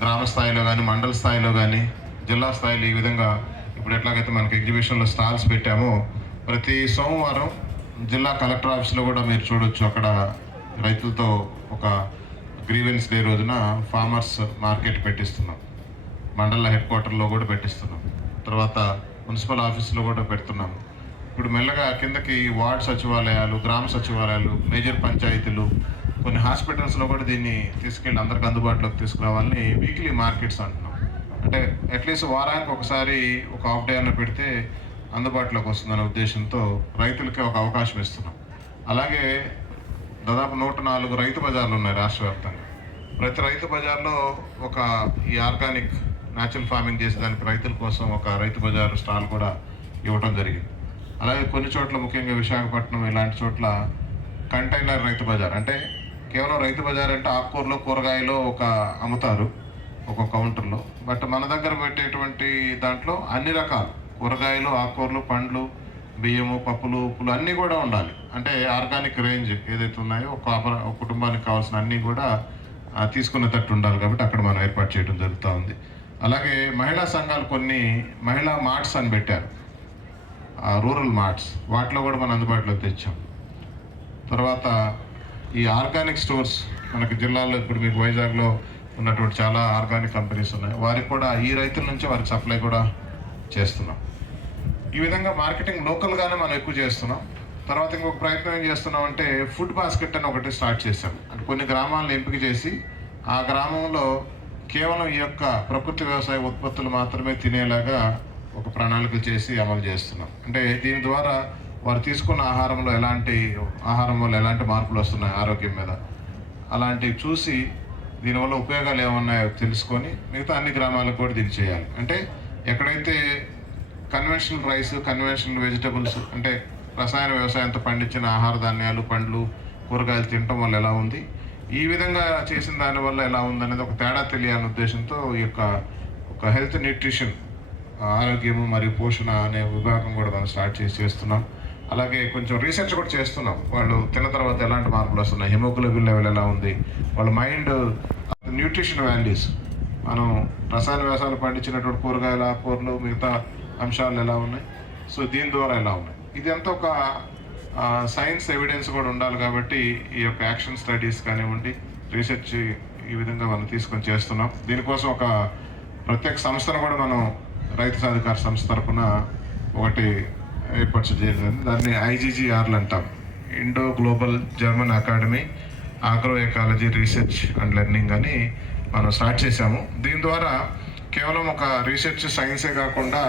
గ్రామ స్థాయిలో కానీ మండల స్థాయిలో కానీ జిల్లా స్థాయిలో ఈ విధంగా ఇప్పుడు ఎట్లాగైతే మనకి ఎగ్జిబిషన్లో స్టాల్స్ పెట్టామో ప్రతి సోమవారం జిల్లా కలెక్టర్ ఆఫీస్లో కూడా మీరు చూడొచ్చు. అక్కడ రైతులతో ఒక గ్రీవెన్స్ డే రోజున ఫార్మర్స్ మార్కెట్ పెట్టిస్తున్నాం, మండల హెడ్ క్వార్టర్లో కూడా పెట్టిస్తున్నాం, తర్వాత మున్సిపల్ ఆఫీస్లో కూడా పెడుతున్నాము. ఇప్పుడు మెల్లగా కిందకి వార్డ్ సచివాలయాలు, గ్రామ సచివాలయాలు, మేజర్ పంచాయతీలు, కొన్ని హాస్పిటల్స్లో కూడా దీన్ని తీసుకెళ్ళి అందరికి అందుబాటులోకి తీసుకురావాలని వీక్లీ మార్కెట్స్ అంటున్నాం. అంటే అట్లీస్ట్ వారానికి ఒకసారి ఒక హాఫ్ డే అన్న పెడితే అందుబాటులోకి వస్తుందనే ఉద్దేశంతో రైతులకి ఒక అవకాశం ఇస్తున్నాం. అలాగే దాదాపు 104 రైతు బజార్లు ఉన్నాయి రాష్ట్ర వ్యాప్తంగా. ప్రతి రైతు బజార్లో ఒక ఈ ఆర్గానిక్ న్యాచురల్ ఫార్మింగ్ చేసేదానికి రైతుల కోసం ఒక రైతు బజార్ స్టాల్ కూడా ఇవ్వటం జరిగింది. అలాగే కొన్ని చోట్ల ముఖ్యంగా విశాఖపట్నం ఇలాంటి చోట్ల కంటైనర్ రైతు బజార్, అంటే కేవలం రైతు బజార్ అంటే ఆకుకూరలు కూరగాయలు ఒక అమ్ముతారు ఒక కౌంటర్లో, బట్ మన దగ్గర పెట్టేటువంటి దాంట్లో అన్ని రకాలు కూరగాయలు, ఆకుకూరలు, పండ్లు, బియ్యము, పప్పులు, ఉప్పులు అన్నీ కూడా ఉండాలి. అంటే ఆర్గానిక్ రేంజ్ ఏదైతే ఉన్నాయో ఒక కుటుంబానికి కావాల్సిన అన్నీ కూడా తీసుకునేటట్టు ఉండాలి. కాబట్టి అక్కడ మనం ఏర్పాటు చేయడం జరుగుతూ ఉంది. అలాగే మహిళా సంఘాలు కొన్ని మహిళా మార్ట్స్ అని పెట్టారు, రూరల్ మార్ట్స్, వాటిలో కూడా మనం అందుబాటులోకి తెచ్చాం. తర్వాత ఈ ఆర్గానిక్ స్టోర్స్ మనకి జిల్లాలో ఇప్పుడు మీకు వైజాగ్లో ఉన్నటువంటి చాలా ఆర్గానిక్ కంపెనీస్ ఉన్నాయి, వారికి కూడా ఈ రైతుల నుంచి వారికి సప్లై కూడా చేస్తున్నాం. ఈ విధంగా మార్కెటింగ్ లోకల్గానే మనం ఎక్కువ చేస్తున్నాం. తర్వాత ఇంకొక ప్రయత్నం ఏం చేస్తున్నాం అంటే ఫుడ్ బాస్కెట్ అని ఒకటి స్టార్ట్ చేశాం. అంటే కొన్ని గ్రామాలను ఎంపిక చేసి ఆ గ్రామంలో కేవలం ఈ యొక్క ప్రకృతి వ్యవసాయ ఉత్పత్తులు మాత్రమే తినేలాగా ఒక ప్రణాళిక చేసి అమలు చేస్తున్నాం. అంటే దీని ద్వారా వారు తీసుకున్న ఆహారం వల్ల ఎలాంటి మార్పులు వస్తున్నాయి ఆరోగ్యం మీద, అలాంటివి చూసి దీనివల్ల ఉపయోగాలు ఏమన్నాయో తెలుసుకొని మిగతా అన్ని గ్రామాలకు కూడా దీన్ని చేయాలి. అంటే ఎక్కడైతే కన్వెన్షనల్ రైస్, కన్వెన్షనల్ వెజిటబుల్స్, అంటే రసాయన వ్యవసాయంతో పండించిన ఆహార ధాన్యాలు, పండ్లు, కూరగాయలు తినటం వల్ల ఎలా ఉంది, ఈ విధంగా చేసిన దానివల్ల ఎలా ఉందనేది ఒక తేడా తెలియాలనే ఉద్దేశంతో ఈ యొక్క ఒక హెల్త్ న్యూట్రిషన్, ఆరోగ్యము మరియు పోషణ అనే విభాగం కూడా మనం స్టార్ట్ చేస్తున్నాం. అలాగే కొంచెం రీసెర్చ్ కూడా చేస్తున్నాం. వాళ్ళు తిన్న తర్వాత ఎలాంటి మార్పులు వస్తున్నాయి, హిమోగ్లోబిన్ లెవెల్ ఎలా ఉంది, వాళ్ళ మైండ్ న్యూట్రిషన్ వాల్యూస్, మనం రసాయన వ్యవసాయాలు పండించినటువంటి కూరగాయలు, ఆకుకూరలు, మిగతా అంశాలు ఎలా ఉన్నాయి, సో దీని ద్వారా ఎలా ఉన్నాయి, ఇది అంతా ఒక సైన్స్ ఎవిడెన్స్ కూడా ఉండాలి. కాబట్టి ఈ యొక్క యాక్షన్ స్టడీస్ కానివ్వండి, రీసెర్చ్ ఈ విధంగా మనం తీసుకొని చేస్తున్నాం. దీనికోసం ఒక ప్రత్యేక సంస్థను కూడా మనం రైతు సాధికార సంస్థ తరఫున ఒకటి ఏర్పాటు చేయలేదు. దాన్ని IGGRలు అంటాం, Indo global German academy agro ecology research and learning అని మనం స్టార్ట్ చేశాము. దీని ద్వారా కేవలం ఒక రీసెర్చ్ సైన్సే కాకుండా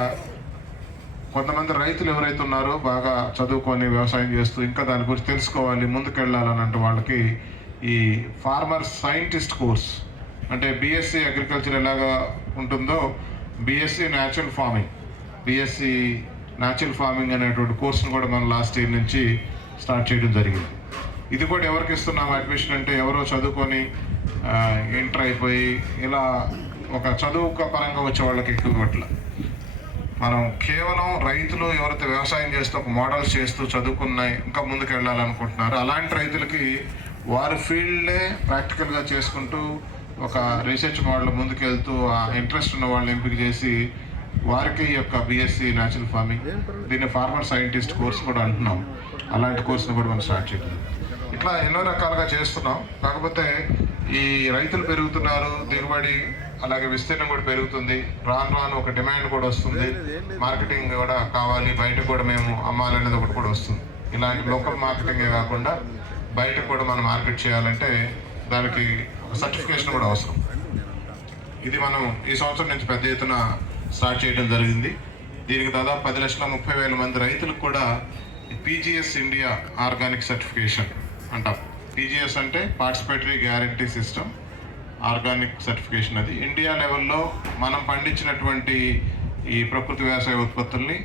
కొంతమంది రైతులు ఎవరైతే ఉన్నారో బాగా చదువుకొని వ్యవసాయం చేస్తూ ఇంకా దాని గురించి తెలుసుకోవాలి, ముందుకెళ్ళాలనంటే వాళ్ళకి ఈ ఫార్మర్ సైంటిస్ట్ కోర్స్, అంటే BSc అగ్రికల్చర్ ఎలాగా ఉంటుందో BSc న్యాచురల్ ఫార్మింగ్ అనేటువంటి కోర్సును కూడా మనం లాస్ట్ ఇయర్ నుంచి స్టార్ట్ చేయడం జరిగింది. ఇది కూడా ఎవరికి ఇస్తున్నాం అడ్మిషన్ అంటే ఎవరో చదువుకొని ఎంటర్ అయిపోయి ఇలా ఒక చదువు పరంగా వచ్చే వాళ్ళకి ఎక్కువ పట్ల మనం కేవలం రైతులు ఎవరైతే వ్యవసాయం చేస్తూ ఒక మోడల్స్ చేస్తూ చదువుకున్నాయి ఇంకా ముందుకు వెళ్ళాలనుకుంటున్నారో అలాంటి రైతులకి వారి ఫీల్డ్నే ప్రాక్టికల్గా చేసుకుంటూ ఒక రీసెర్చ్ మోడల్ ముందుకు వెళ్తూ ఆ ఇంట్రెస్ట్ ఉన్న వాళ్ళని ఎంపిక చేసి వారికి ఈ యొక్క BSc న్యాచురల్ ఫార్మింగ్, దీన్ని ఫార్మర్ సైంటిస్ట్ కోర్స్ కూడా అంటున్నాం, అలాంటి కోర్సును కూడా మనం స్టార్ట్ చేయడం. ఇట్లా ఎన్నో రకాలుగా చేస్తున్నాం. కాకపోతే ఈ రైతులు పెరుగుతున్నారు, దిగుబడి అలాగే విస్తీర్ణం కూడా పెరుగుతుంది, రాను ఒక డిమాండ్ కూడా వస్తుంది, మార్కెటింగ్ కూడా కావాలి, బయటకు కూడా మేము అమ్మాలనేది ఒకటి కూడా వస్తుంది. ఇలాంటి లోకల్ మార్కెటింగే కాకుండా బయటకు కూడా మనం మార్కెట్ చేయాలంటే దానికి ఒక సర్టిఫికేషన్ కూడా అవసరం. ఇది మనం ఈ సంవత్సరం నుంచి పెద్ద ఎత్తున స్టార్ట్ చేయడం జరిగింది. దీనికి దాదాపు 10,30,000 మంది రైతులకు కూడా PGS ఇండియా ఆర్గానిక్ సర్టిఫికేషన్ అంటాం. PGS అంటే participatory guarantee system organic certification. అది ఇండియా లెవెల్లో మనం పండించినటువంటి ఈ ప్రకృతి వ్యవసాయ ఉత్పత్తుల్ని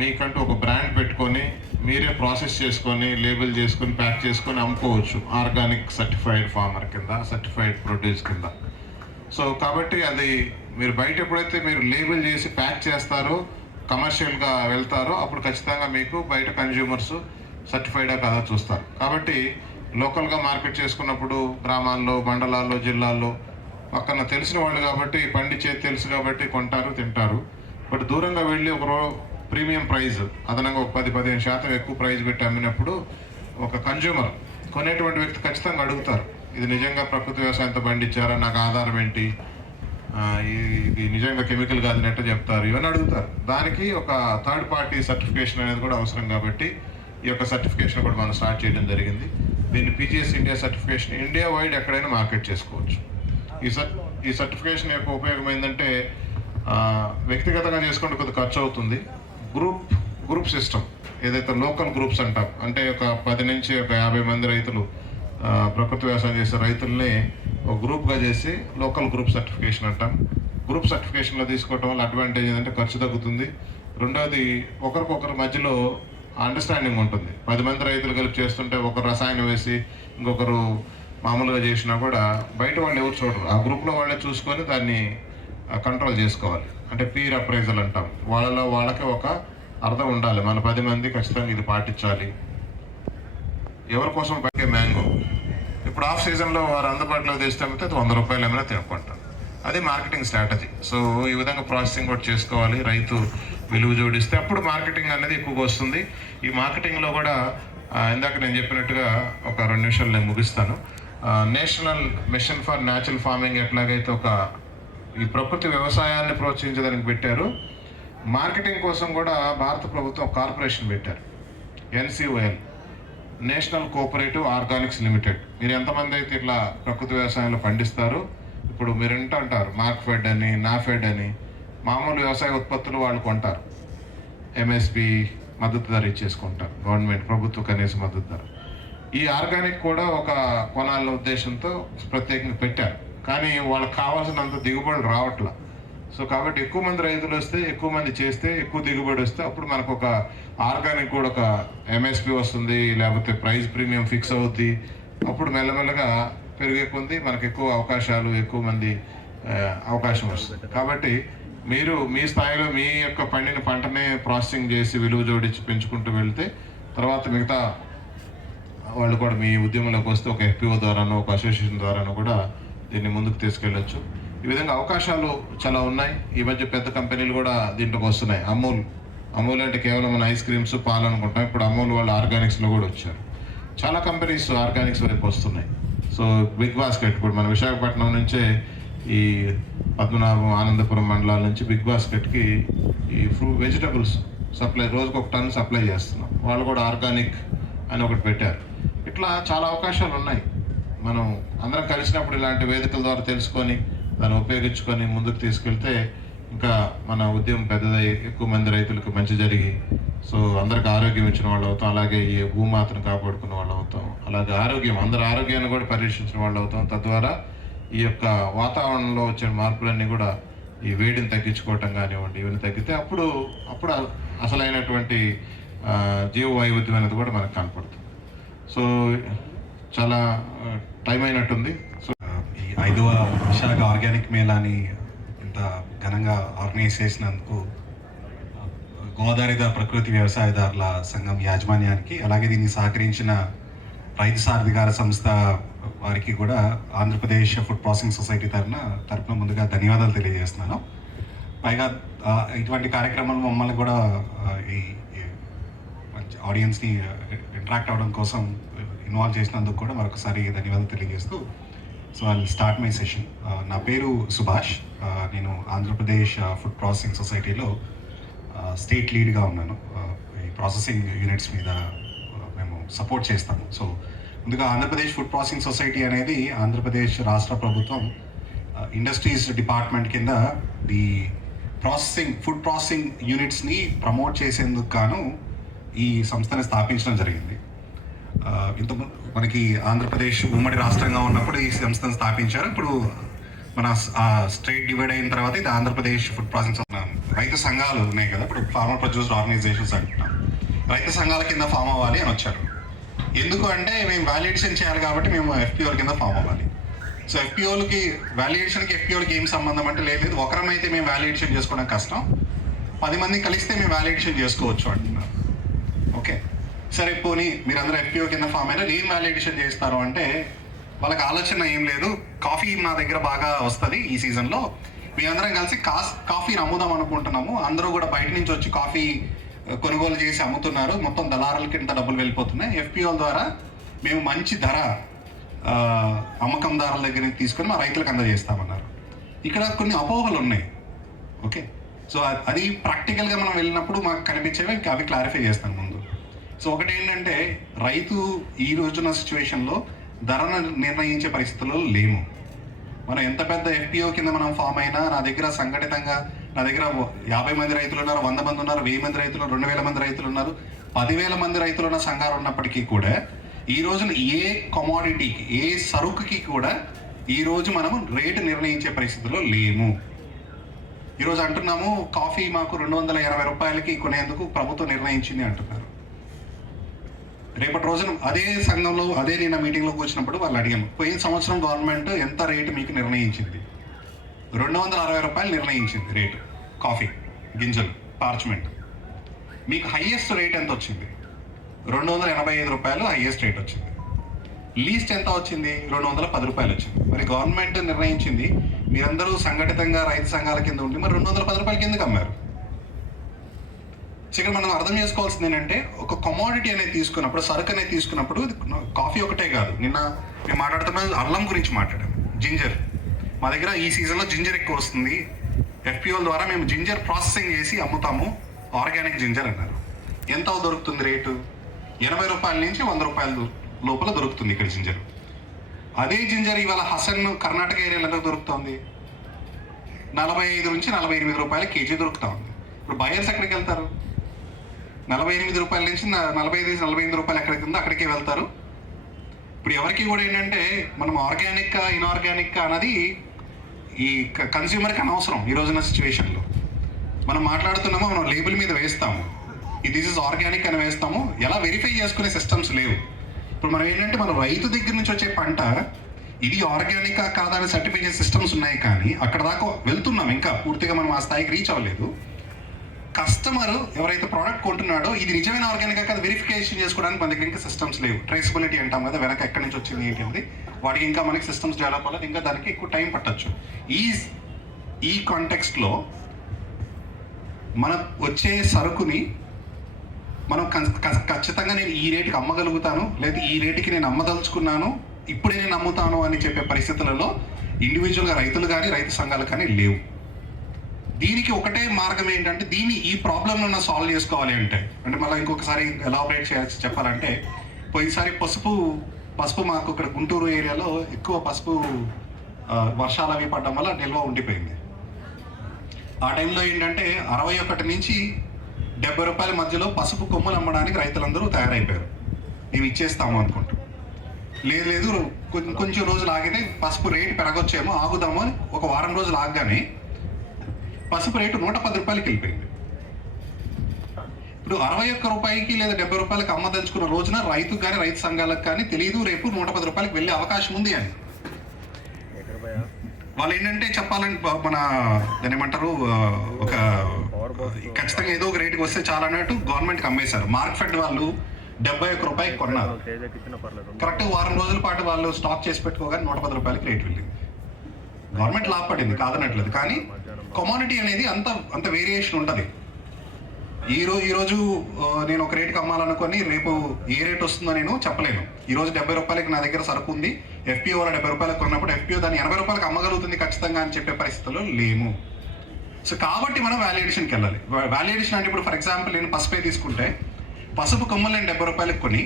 మీకంటూ ఒక బ్రాండ్ పెట్టుకొని మీరే ప్రాసెస్ చేసుకొని లేబుల్ చేసుకొని ప్యాక్ చేసుకొని అమ్ముకోవచ్చు ఆర్గానిక్ సర్టిఫైడ్ ఫార్మర్ కింద, సర్టిఫైడ్ ప్రొడ్యూస్ కింద. సో కాబట్టి అది మీరు బయట ఎప్పుడైతే మీరు లేబుల్ చేసి ప్యాక్ చేస్తారో, కమర్షియల్గా వెళ్తారో, అప్పుడు ఖచ్చితంగా మీకు బయట కన్జ్యూమర్స్ సర్టిఫైడా కాదా చూస్తారు. కాబట్టి లోకల్గా మార్కెట్ చేసుకున్నప్పుడు గ్రామాల్లో, మండలాల్లో, జిల్లాల్లో పక్కన తెలిసిన వాళ్ళు కాబట్టి పండించేది తెలుసు కాబట్టి కొంటారు, తింటారు. బట్ దూరంగా వెళ్ళి ప్రీమియం ప్రైజ్ అదనంగా ఒక 10-15% ఎక్కువ ప్రైజ్ పెట్టి అమ్మినప్పుడు ఒక కన్జ్యూమర్ కొనేటువంటి వ్యక్తి ఖచ్చితంగా అడుగుతారు, ఇది నిజంగా ప్రకృతి వ్యవసాయంతో పండించారా, నాకు ఆధారం ఏంటి, ఇది నిజంగా కెమికల్ కాదినట్టు చెప్తారు, ఇవన్నీ అడుగుతారు. దానికి ఒక థర్డ్ పార్టీ సర్టిఫికేషన్ అనేది కూడా అవసరం కాబట్టి ఈ యొక్క సర్టిఫికేషన్ కూడా మనం స్టార్ట్ చేయడం జరిగింది. దీన్ని PGS India certification India wide ఎక్కడైనా మార్కెట్ చేసుకోవచ్చు. ఈ సర్టిఫికేషన్ యొక్క ఉపయోగం ఏంటంటే వ్యక్తిగతంగా చేసుకుంటే కొద్దిగా ఖర్చు అవుతుంది. గ్రూప్ సిస్టమ్ ఏదైతే లోకల్ గ్రూప్స్ అంటాం, అంటే ఒక 10 నుంచి ఒక 50 మంది రైతులు ప్రకృతి వ్యవసాయం చేసే రైతుల్ని ఒక గ్రూప్గా చేసి లోకల్ గ్రూప్ సర్టిఫికేషన్ అంటాం. గ్రూప్ సర్టిఫికేషన్లో తీసుకోవడం వల్ల అడ్వాంటేజ్ ఏంటంటే ఖర్చు తగ్గుతుంది. రెండవది ఒకరికొకరి మధ్యలో అండర్స్టాండింగ్ ఉంటుంది. 10 మంది రైతులు కలిపి చేస్తుంటే ఒకరు రసాయనం వేసి ఇంకొకరు మామూలుగా చేసినా కూడా బయట వాళ్ళు ఎవరు చూడరు, ఆ గ్రూప్లో వాళ్ళే చూసుకొని దాన్ని కంట్రోల్ చేసుకోవాలి. అంటే పీర్ అప్రైజల్ అంటాం. వాళ్ళకే ఒక అర్థం ఉండాలి, మన 10 మంది ఖచ్చితంగా ఇది పాటించాలి. ఎవరి కోసం పైకే మ్యాంగో ఇప్పుడు ఆఫ్ సీజన్లో వారు అందుబాటులో తెస్తే అది 100 రూపాయలు ఏమైనా తినుకుంటారు. అది మార్కెటింగ్ స్ట్రాటజీ. సో ఈ విధంగా ప్రాసెసింగ్ కూడా చేసుకోవాలి, రైతు విలువ జోడిస్తే అప్పుడు మార్కెటింగ్ అనేది ఎక్కువగా వస్తుంది. ఈ మార్కెటింగ్లో కూడా ఇందాక నేను చెప్పినట్టుగా ఒక 2 నిమిషాలు నేను ముగిస్తాను. National mission for natural farming ఎట్లాగైతే ఈ ప్రకృతి వ్యవసాయాన్ని ప్రోత్సహించడానికి పెట్టారు, మార్కెటింగ్ కోసం కూడా భారత ప్రభుత్వం కార్పొరేషన్ పెట్టారు, NCOL, national cooperative Organics limited. మీరు ఎంతమంది అయితే ఇట్లా ప్రకృతి వ్యవసాయంలో పండిస్తారు, ఇప్పుడు మీరు అంటారు మార్క్ఫెడ్ అని, నాఫెడ్ అని, మామూలు వ్యవసాయ ఉత్పత్తులు వాళ్ళు కొంటారు, MSP మద్దతు ధర ఇచ్చేసుకుంటారు, గవర్నమెంట్ ప్రభుత్వ కనీస మద్దతు ధర. ఈ ఆర్గానిక్ కూడా ఒక కొనాలన్న ఉద్దేశంతో ప్రత్యేకంగా పెట్టారు, కానీ వాళ్ళకి కావాల్సినంత దిగుబడి రావట్లా. సో కాబట్టి ఎక్కువ మంది రైతులు వస్తే, ఎక్కువ మంది చేస్తే, ఎక్కువ దిగుబడి వస్తే అప్పుడు మనకు ఒక ఆర్గానిక్ కూడా ఒక MSP వస్తుంది, లేకపోతే ప్రైస్ ప్రీమియం ఫిక్స్ అవుద్ది. అప్పుడు మెల్లమెల్లగా పెరిగే కొంది మనకు ఎక్కువ అవకాశాలు, ఎక్కువ మంది అవకాశం వస్తుంది. కాబట్టి మీరు మీ స్థాయిలో మీ యొక్క పండిన పంటనే ప్రాసెసింగ్ చేసి విలువ జోడించి పెంచుకుంటూ వెళ్తే తర్వాత మిగతా వాళ్ళు కూడా మీ ఉద్యమంలోకి వస్తే ఒక FPO ద్వారానో ఒక అసోసియేషన్ ద్వారానో కూడా దీన్ని ముందుకు తీసుకెళ్ళచ్చు. ఈ విధంగా అవకాశాలు చాలా ఉన్నాయి. ఈ మధ్య పెద్ద కంపెనీలు కూడా దీంట్లోకి వస్తున్నాయి. అమూల్ అంటే కేవలం మన ఐస్ క్రీమ్స్, పాలు అనుకుంటాం. ఇప్పుడు అమూల్ వాళ్ళు ఆర్గానిక్స్లో కూడా వచ్చారు. చాలా కంపెనీస్ ఆర్గానిక్స్ వైపు వస్తున్నాయి. సో బిగ్ బాస్కెట్ ఇప్పుడు మన విశాఖపట్నం నుంచే ఈ పద్మనాభం, ఆనందపురం మండలాల నుంచి బిగ్ బాస్కెట్కి ఈ వెజిటబుల్స్ సప్లై రోజుకు 1 టన్ సప్లై చేస్తున్నాం. వాళ్ళు కూడా ఆర్గానిక్ అని ఒకటి పెట్టారు. ఇట్లా చాలా అవకాశాలు ఉన్నాయి. మనం అందరం కలిసినప్పుడు ఇలాంటి వేదికల ద్వారా తెలుసుకొని దాన్ని ఉపయోగించుకొని ముందుకు తీసుకెళ్తే ఇంకా మన ఉద్యమం పెద్దదై ఎక్కువ మంది రైతులకు మంచి జరిగి సో అందరికి ఆరోగ్యం ఇచ్చిన వాళ్ళు అవుతాం, అలాగే ఈ భూమాతను కాపాడుకున్న వాళ్ళు అవుతాం, అలాగే అందరి ఆరోగ్యాన్ని కూడా పరిరక్షించిన వాళ్ళు అవుతాం. తద్వారా ఈ యొక్క వాతావరణంలో వచ్చిన మార్పులన్నీ కూడా ఈ వేడిని తగ్గించుకోవటం కానివ్వండి, ఇవన్నీ తగ్గితే అప్పుడు అసలైనటువంటి జీవ వైవిధ్యం అనేది కూడా మనకు కనపడుతుంది. సో చాలా టైం అయినట్టుంది. సో ఈ 5వ విశాఖ ఆర్గానిక్ మేళాని ఇంత ఘనంగా ఆర్గనైజ్ చేసినందుకు గోదావరిదార ప్రకృతి వ్యవసాయదారుల సంఘం యాజమాన్యానికి, అలాగే దీన్ని సహకరించిన రైతు సాధికార సంస్థ వారికి కూడా ఆంధ్రప్రదేశ్ ఫుడ్ ప్రాసెసింగ్ సొసైటీ తరఫున ముందుగా ధన్యవాదాలు తెలియజేస్తున్నాను. పైగా ఇటువంటి కార్యక్రమాలు మమ్మల్ని కూడా ఈ మంచి ఆడియన్స్ని ఇంటరాక్ట్ అవ్వడం కోసం ఇన్వాల్వ్ చేసినందుకు కూడా మరొకసారి ధన్యవాదాలు తెలియజేస్తూ so I start my session. నా పేరు సుభాష్. నేను ఆంధ్రప్రదేశ్ ఫుడ్ ప్రాసెసింగ్ సొసైటీలో స్టేట్ లీడ్గా ఉన్నాను. ఈ ప్రాసెసింగ్ యూనిట్స్ మీద మేము సపోర్ట్ చేస్తాము. సో ముందుగా ఆంధ్రప్రదేశ్ ఫుడ్ ప్రాసెసింగ్ సొసైటీ అనేది ఆంధ్రప్రదేశ్ రాష్ట్ర ప్రభుత్వం ఇండస్ట్రీస్ డిపార్ట్మెంట్ కింద ఈ ఫుడ్ ప్రాసెసింగ్ యూనిట్స్ని ప్రమోట్ చేసేందుకు గాను ఈ సంస్థని స్థాపించడం జరిగింది. మనకి ఆంధ్రప్రదేశ్ ఉమ్మడి రాష్ట్రంగా ఉన్నప్పుడు ఈ సంస్థను స్థాపించారు. ఇప్పుడు మన స్టేట్ డివైడ్ అయిన తర్వాత ఇది ఆంధ్రప్రదేశ్ ఫుడ్ ప్రాసెసింగ్. రైతు సంఘాలు ఉన్నాయి కదా, ఇప్పుడు ఫార్మర్ ప్రొడ్యూసర్ ఆర్గనైజేషన్స్ అంటున్నాం. రైతు సంఘాల కింద ఫామ్ అవ్వాలి అని వచ్చారు. ఎందుకు అంటే మేము వాల్యుయేషన్ చేయాలి కాబట్టి మేము FPO కింద ఫామ్ అవ్వాలి. సో FPOలకి ఏం సంబంధం అంటే లేదు, ఒకరమైతే మేము వాల్యుయేషన్ చేసుకోవడం కష్టం, 10 మంది కలిస్తే మేము వాల్యుయేషన్ చేసుకోవచ్చు అంటున్నారు. ఓకే, సరే పోనీ మీరందరూ ఎఫ్పిఓ కింద ఫామ్ అయినా ఏం వ్యాలిడేషన్ చేస్తారు అంటే వాళ్ళకి ఆలోచన ఏం లేదు, కాఫీ మా దగ్గర బాగా వస్తుంది ఈ సీజన్లో, మేమందరం కలిసి కాఫీని అమ్ముదాం అనుకుంటున్నాము, అందరూ కూడా బయట నుంచి వచ్చి కాఫీ కొనుగోలు చేసి అమ్ముతున్నారు, మొత్తం దళారులకి ఇంత డబ్బులు వెళ్ళిపోతున్నాయి, ఎఫ్పిఓల ద్వారా మేము మంచి ధర అమ్మకందారుల దగ్గర నుంచి తీసుకొని మా రైతులకు అందజేస్తామన్నారు. ఇక్కడ కొన్ని అపోహలు ఉన్నాయి. ఓకే, సో అది ప్రాక్టికల్గా మనం వెళ్ళినప్పుడు మాకు కనిపించేవి అవి క్లారిఫై చేస్తాను ముందు. సో ఒకటి ఏంటంటే, రైతు ఈ రోజున సిచ్యువేషన్లో ధరను నిర్ణయించే పరిస్థితుల్లో లేము. మనం ఎంత పెద్ద ఎఫ్పిఓ కింద మనం ఫామ్ అయినా, నా దగ్గర సంఘటితంగా నా దగ్గర 50 మంది రైతులు ఉన్నారు, 100 మంది ఉన్నారు, 1000 మంది రైతులు, 2000 మంది రైతులు ఉన్నారు, 10,000 మంది రైతులు ఉన్న సంఘాలు ఉన్నప్పటికీ కూడా ఈ రోజున ఏ కమోడిటీకి, ఏ సరుకుకి కూడా ఈ రోజు మనము రేటు నిర్ణయించే పరిస్థితుల్లో లేము. ఈరోజు అంటున్నాము కాఫీ మాకు 220 రూపాయలకి కొనేందుకు ప్రభుత్వం నిర్ణయించింది అంటున్నారు. రేపటి రోజున అదే సంఘంలో అదే నిన్న మీటింగ్లోకి వచ్చినప్పుడు వాళ్ళు అడిగాము, పోయిన సంవత్సరం గవర్నమెంట్ ఎంత రేటు మీకు నిర్ణయించింది? 260 రూపాయలు నిర్ణయించింది రేటు కాఫీ గింజలు పార్చ్మెంట్. మీకు హైయెస్ట్ రేట్ ఎంత వచ్చింది? 285 రూపాయలు హైయెస్ట్ రేట్ వచ్చింది. లీస్ట్ ఎంత వచ్చింది? 210 రూపాయలు వచ్చింది. మరి గవర్నమెంట్ నిర్ణయించింది, మీరందరూ సంఘటితంగా రైతు సంఘాల కింద ఉండి మరి 210 రూపాయలకి ఎందుకు అమ్మారు? ఇక్కడ మనం అర్థం చేసుకోవాల్సింది ఏంటంటే, ఒక కమోడిటీ అనేది తీసుకున్నప్పుడు, సరుకు అనేది తీసుకున్నప్పుడు, కాఫీ ఒకటే కాదు. నిన్న మేము మాట్లాడుతున్న అల్లం గురించి మాట్లాడాము, జింజర్. మా దగ్గర ఈ సీజన్లో జింజర్ ఎక్కువ వస్తుంది, ఎఫ్పిఓల ద్వారా మేము జింజర్ ప్రాసెసింగ్ చేసి అమ్ముతాము, ఆర్గానిక్ జింజర్ అన్నారు. ఎంత దొరుకుతుంది రేటు? 80 రూపాయల నుంచి 100 రూపాయల లోపల దొరుకుతుంది ఇక్కడ జింజర్. అదే జింజర్ ఇవాళ హసన్ కర్ణాటక ఏరియాలో ఎంత దొరుకుతుంది? 45 నుంచి 48 రూపాయల కేజీ దొరుకుతా ఉంది. ఇప్పుడు బయర్స్ ఎక్కడికి వెళ్తారు? 48 రూపాయల నుంచి 45 రూపాయలు ఎక్కడికి ఉందో అక్కడికే వెళ్తారు. ఇప్పుడు ఎవరికి కూడా ఏంటంటే, మనం ఆర్గానిక్ ఇన్ఆర్గానిక్ అన్నది ఈ కన్స్యూమర్కి అనవసరం. ఈ రోజున సిచ్యువేషన్లో మనం మాట్లాడుతున్నామో, మనం లేబుల్ మీద వేస్తాము, దిస్ ఇస్ ఆర్గానిక్ అని వేస్తాము, ఎలా వెరిఫై చేసుకునే సిస్టమ్స్ లేవు. ఇప్పుడు మనం ఏంటంటే, మన రైతు దగ్గర నుంచి వచ్చే పంట ఇది ఆర్గానికా కాదా అని సర్టిఫికేషన్ సిస్టమ్స్ ఉన్నాయి, కానీ అక్కడ దాకా వెళ్తున్నాం, ఇంకా పూర్తిగా మనం ఆ స్థాయికి రీచ్ అవ్వలేదు. కస్టమర్ ఎవరైతే ప్రోడక్ట్ కొంటున్నాడో ఇది నిజమైన ఆర్గానిక్ కాదు వెరిఫికేషన్ చేసుకోవడానికి మన దగ్గర ఇంకా సిస్టమ్స్ లేవు. ట్రేసబిలిటీ అంటాం కదా, వెనక ఎక్కడి నుంచి వచ్చింది ఏంటి అనేది, వాటికి ఇంకా మనకి సిస్టమ్స్ డెవలప్ అవ్వాలి, ఇంకా దానికి ఎక్కువ టైం పట్టచ్చు. ఈ కాంటెక్స్ట్లో మనం వచ్చే సరుకుని మనం ఖచ్చితంగా నేను ఈ రేటుకి అమ్మగలుగుతాను, లేదా ఈ రేటుకి నేను అమ్మదలుచుకున్నాను, ఇప్పుడే నేను అమ్ముతాను అని చెప్పే పరిస్థితులలో ఇండివిజువల్గా రైతులు కానీ రైతు సంఘాలు కానీ లేవు. దీనికి ఒకటే మార్గం ఏంటంటే, ఈ ప్రాబ్లమ్ను సాల్వ్ చేసుకోవాలి అంటే మళ్ళీ ఇంకొకసారి ఎలాబరేట్ చేయాల్సి చెప్పాలంటే, పోయినసారి పసుపు మాకు ఇక్కడ గుంటూరు ఏరియాలో ఎక్కువ పసుపు వర్షాలు అవి పడడం వల్ల నిల్వ ఉండిపోయింది. ఆ టైంలో ఏంటంటే 61 నుంచి 70 రూపాయల మధ్యలో పసుపు కొమ్ములు అమ్మడానికి రైతులందరూ తయారైపోయారు, మేము ఇచ్చేస్తాము అనుకుంటాం. లేదు కొంచెం రోజులు ఆగితే పసుపు రేటు పెరగొచ్చేమో, ఆగుదాము అని ఒక వారం రోజులు ఆగగానే పసుపు రేటు 110 రూపాయలకి వెళ్ళిపోయింది. ఇప్పుడు 61 రూపాయలకి లేదా 70 రూపాయలకి అమ్మదలుచుకున్న రోజున రైతుకు కానీ రైతు సంఘాలకు కానీ తెలియదు రేపు 110 రూపాయలకి వెళ్ళే అవకాశం ఉంది అని. వాళ్ళు ఏంటంటే చెప్పాలని మన దాన్ని ఏమంటారు, ఒక ఖచ్చితంగా ఏదో ఒక రేటుకి వస్తే చాలా అన్నట్టు గవర్నమెంట్కి అమ్మేశారు. మార్కెట్ వాళ్ళు 71 రూపాయలకి కొన్నారు. కరెక్ట్గా వారం రోజుల పాటు వాళ్ళు స్టాక్ చేసి పెట్టుకోగానే 110 రూపాయలకి రేటు వెళ్ళింది. గవర్నమెంట్ లాభపడింది కాదనట్లేదు, కానీ కమోడిటీ అనేది అంత వేరియేషన్ ఉంటుంది. ఈరోజు నేను ఒక రేటుకి అమ్మాలనుకొని రేపు ఏ రేట్ వస్తుందో నేను చెప్పలేను. ఈరోజు 70 రూపాయలకి నా దగ్గర సరుకు ఉంది, ఎఫ్పిఓ 70 రూపాయలకు కొన్నప్పుడు ఎఫ్పిఓ దాన్ని 80 రూపాయలకి అమ్మగలుగుతుంది ఖచ్చితంగా అని చెప్పే పరిస్థితుల్లో లేము. సో కాబట్టి మనం వాల్యుయేషన్కి వెళ్ళాలి. వాల్యుయేషన్ అంటే ఇప్పుడు ఫర్ ఎగ్జాంపుల్ నేను పసుపే తీసుకుంటే, పసుపు కొమ్మలు నేను 70 రూపాయలకు కొని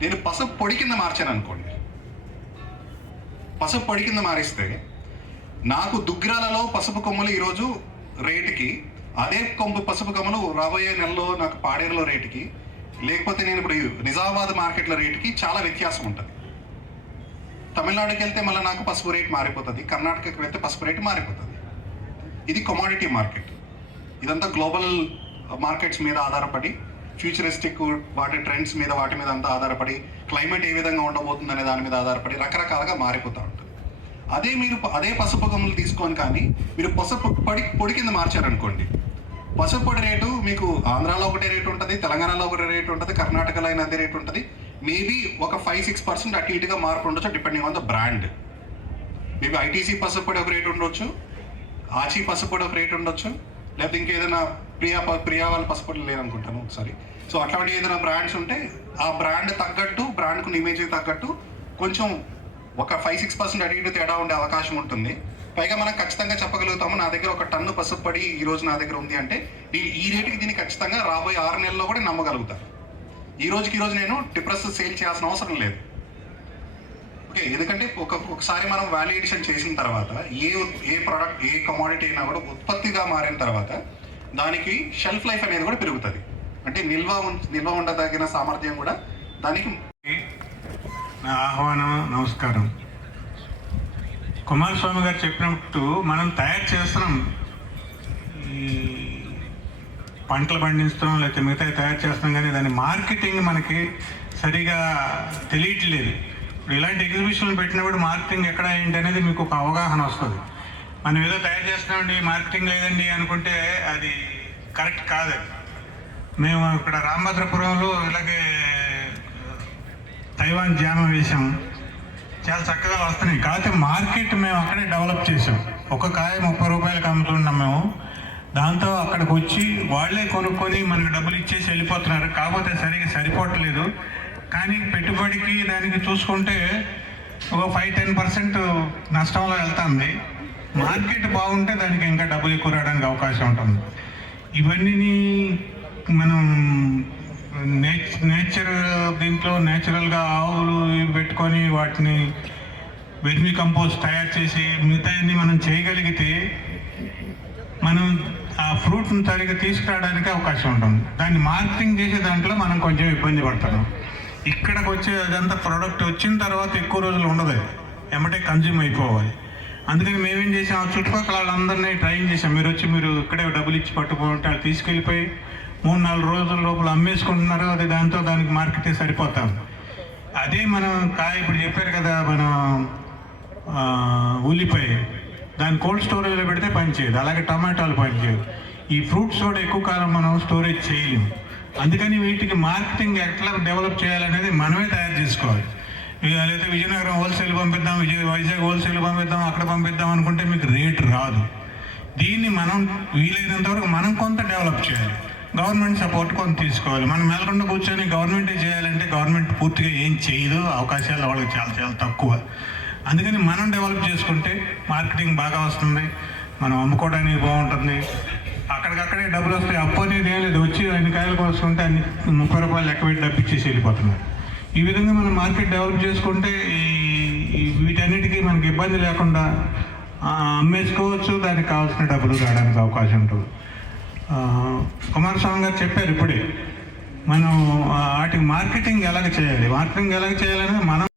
నేను పసుపు పొడి కింద మార్చాను అనుకోండి. పసుపు పొడి కింద మారిస్తే నాకు దుగ్గిరాలలో పసుపు కొమ్మలు ఈరోజు రేటుకి, అదే పసుపు కొమ్మలు రాబోయే నెలలో నాకు పాడేరులో రేటుకి, లేకపోతే నేను ఇప్పుడు నిజామాబాద్ మార్కెట్లో రేటుకి చాలా వ్యత్యాసం ఉంటుంది. తమిళనాడుకి వెళ్తే మళ్ళీ నాకు పసుపు రేటు మారిపోతుంది, కర్ణాటకకి వెళ్తే పసుపు రేటు మారిపోతుంది. ఇది కమోడిటీ మార్కెట్. ఇదంతా గ్లోబల్ మార్కెట్స్ మీద ఆధారపడి, ఫ్యూచరిస్టిక్ వాటి ట్రెండ్స్ మీద వాటి మీద అంతా ఆధారపడి, క్లైమేట్ ఏ విధంగా ఉండబోతుంది అనే దాని మీద ఆధారపడి రకరకాలుగా మారిపోతూ ఉంటుంది. అదే పసుపు కొమ్మలు తీసుకొని కానీ మీరు పసుపు పొడి కింద మార్చారనుకోండి, పసుపు పొడి రేటు మీకు ఆంధ్రాలో ఒకటే రేటు ఉంటుంది, తెలంగాణలో ఒకటే రేటు ఉంటుంది, కర్ణాటకలో అయినా అదే రేటు ఉంటుంది. మేబీ ఒక 5-6% అటు ఇటుగా మార్పు ఉండొచ్చు depending on the brand. Maybe ITC పసుపు పొడి ఒక రేటు ఉండొచ్చు, ఆచి పసుపు పొడి ఒక రేటు ఉండొచ్చు, లేకపోతే ఇంకేదైనా ప్రియా వాళ్ళ పసుపు పొడి లేదనుకుంటాను ఒకసారి. సో అట్లాంటి ఏదైనా బ్రాండ్స్ ఉంటే ఆ బ్రాండ్ తగ్గట్టు, బ్రాండ్కు ఇమేజ్కి తగ్గట్టు కొంచెం ఒక 5-6% అటు ఇటు తేడా ఉండే అవకాశం ఉంటుంది. పైగా మనం ఖచ్చితంగా చెప్పగలుగుతాము, నా దగ్గర ఒక టన్ను పసుపు పొడి ఈ రోజు నా దగ్గర ఉంది అంటే నేను ఈ రేటుకి దీన్ని ఖచ్చితంగా రాబోయే 6 నెలల్లో కూడా నమ్మగలుగుతాను. ఈ రోజుకి నేను డిప్రెస్ సేల్ చేయాల్సిన అవసరం లేదు. ఓకే, ఎందుకంటే ఒకసారి మనం వాల్యూ ఎడిషన్ చేసిన తర్వాత ఏ ప్రోడక్ట్, ఏ కమోడిటీ అయినా కూడా ఉత్పత్తిగా మారిన తర్వాత దానికి షెల్ఫ్ లైఫ్ అనేది కూడా పెరుగుతుంది. అంటే నిల్వ ఉండదగిన సామర్థ్యం కూడా దానికి. నా ఆహ్వానం, నమస్కారం. కుమారస్వామి గారు చెప్పినట్టు మనం తయారు చేస్తున్నాం, ఈ పంటలు పండిస్తున్నాం లేకపోతే మిగతా తయారు చేస్తున్నాం, కానీ దాని మార్కెటింగ్ మనకి సరిగా తెలియట్లేదు. ఇప్పుడు ఇలాంటి ఎగ్జిబిషన్లు పెట్టినప్పుడు మార్కెటింగ్ ఎక్కడ ఏంటి అనేది మీకు ఒక అవగాహన వస్తుంది. మనం ఏదో తయారు చేస్తున్నామండి, మార్కెటింగ్ లేదండి అనుకుంటే అది కరెక్ట్ కాదు. మేము ఇక్కడ రామభద్రపురంలో ఇలాగే తైవాన్ జామ వేసాం, చాలా చక్కగా వస్తున్నాయి. కాకపోతే మార్కెట్ మేము అక్కడే డెవలప్ చేసాం. ఒక కాయ 30 రూపాయలకు అమ్ముతున్నాం మేము. దాంతో అక్కడికి వచ్చి వాళ్ళే కొనుక్కొని మనకు డబ్బులు ఇచ్చేసి వెళ్ళిపోతున్నారు. కాకపోతే సరిగా సరిపోవట్లేదు. కానీ పెట్టుబడికి దానికి చూసుకుంటే ఒక 5-10% నష్టంలో వెళ్తుంది. మార్కెట్ బాగుంటే దానికి ఇంకా డబ్బులు ఎక్కువ రావడానికి అవకాశం ఉంటుంది. ఇవన్నీ మనం నేచర్ దీంట్లో నేచురల్గా ఆవులు పెట్టుకొని వాటిని వెర్మి కంపోస్ట్ తయారు చేసి మిగతాన్ని మనం చేయగలిగితే మనం ఆ ఫ్రూట్ని సరిగ్గా తీసుకురావడానికి అవకాశం ఉంటుంది. దాన్ని మార్కెటింగ్ చేసే దాంట్లో మనం కొంచెం ఇబ్బంది పడుతున్నాం. ఇక్కడికి వచ్చే అదంతా ప్రోడక్ట్ వచ్చిన తర్వాత ఎక్కువ రోజులు ఉండదు, ఎమ్మటే కన్జ్యూమ్ అయిపోవాలి. అందుకని మేమేం చేసాం, ఆ చుట్టుపక్కల వాళ్ళందరినీ ట్రైన్ చేసాం. మీరు ఇక్కడే డబ్బులు ఇచ్చి పట్టుకుంటే వాళ్ళు తీసుకెళ్ళిపోయి 3-4 రోజుల లోపల అమ్మేసుకుంటున్నారు. అది దానికి మార్కెట్ సరిపోతాం. అదే మనం ఇప్పుడు చెప్పారు కదా, మనం ఉల్లిపాయ దాన్ని కోల్డ్ స్టోరేజ్లో పెడితే పనిచేయదు, అలాగే టమాటాలు పనిచేయదు. ఈ ఫ్రూట్స్ కూడా ఎక్కువ కాలం మనం స్టోరేజ్ చేయలేము. అందుకని వీటికి మార్కెటింగ్ ఎట్లా డెవలప్ చేయాలనేది మనమే తయారు చేసుకోవాలి. లేదా విజయనగరం హోల్సేల్ పంపిద్దాం, వైజాగ్ హోల్సేల్ పంపిద్దాం, అక్కడ పంపిద్దాం అనుకుంటే మీకు రేటు రాదు. దీన్ని మనం వీలైనంత వరకు మనం కొంత డెవలప్ చేయాలి. గవర్నమెంట్ సపోర్ట్ కొంత తీసుకోవాలి. మనం మెలకుండా కూర్చొని గవర్నమెంటే చేయాలంటే గవర్నమెంట్ పూర్తిగా ఏం చేయదు, అవకాశాలు వాళ్ళకి చాలా చాలా తక్కువ. అందుకని మనం డెవలప్ చేసుకుంటే మార్కెటింగ్ బాగా వస్తుంది, మనం అమ్ముకోవడానికి బాగుంటుంది. అక్కడికక్కడే డబ్బులు వస్తాయి. అప్పు అనేది ఏం లేదు, వచ్చి 2 కాయలు కోసుకుంటే అన్ని 30 రూపాయలు లెక్క పెట్టి డబ్బిచ్చేసి వెళ్ళిపోతున్నారు. ఈ విధంగా మనం మార్కెట్ డెవలప్ చేసుకుంటే వీటన్నిటికీ మనకి ఇబ్బంది లేకుండా అమ్మేసుకోవచ్చు, దానికి కావాల్సిన డబ్బులు రావడానికి అవకాశం ఉంటుంది. కుమారస్వామి గారు చెప్పారు ఇప్పుడే, మనం వాటికి మార్కెటింగ్ ఎలాగ చేయాలి, మార్కెటింగ్ ఎలాగ చేయాలనేది మనం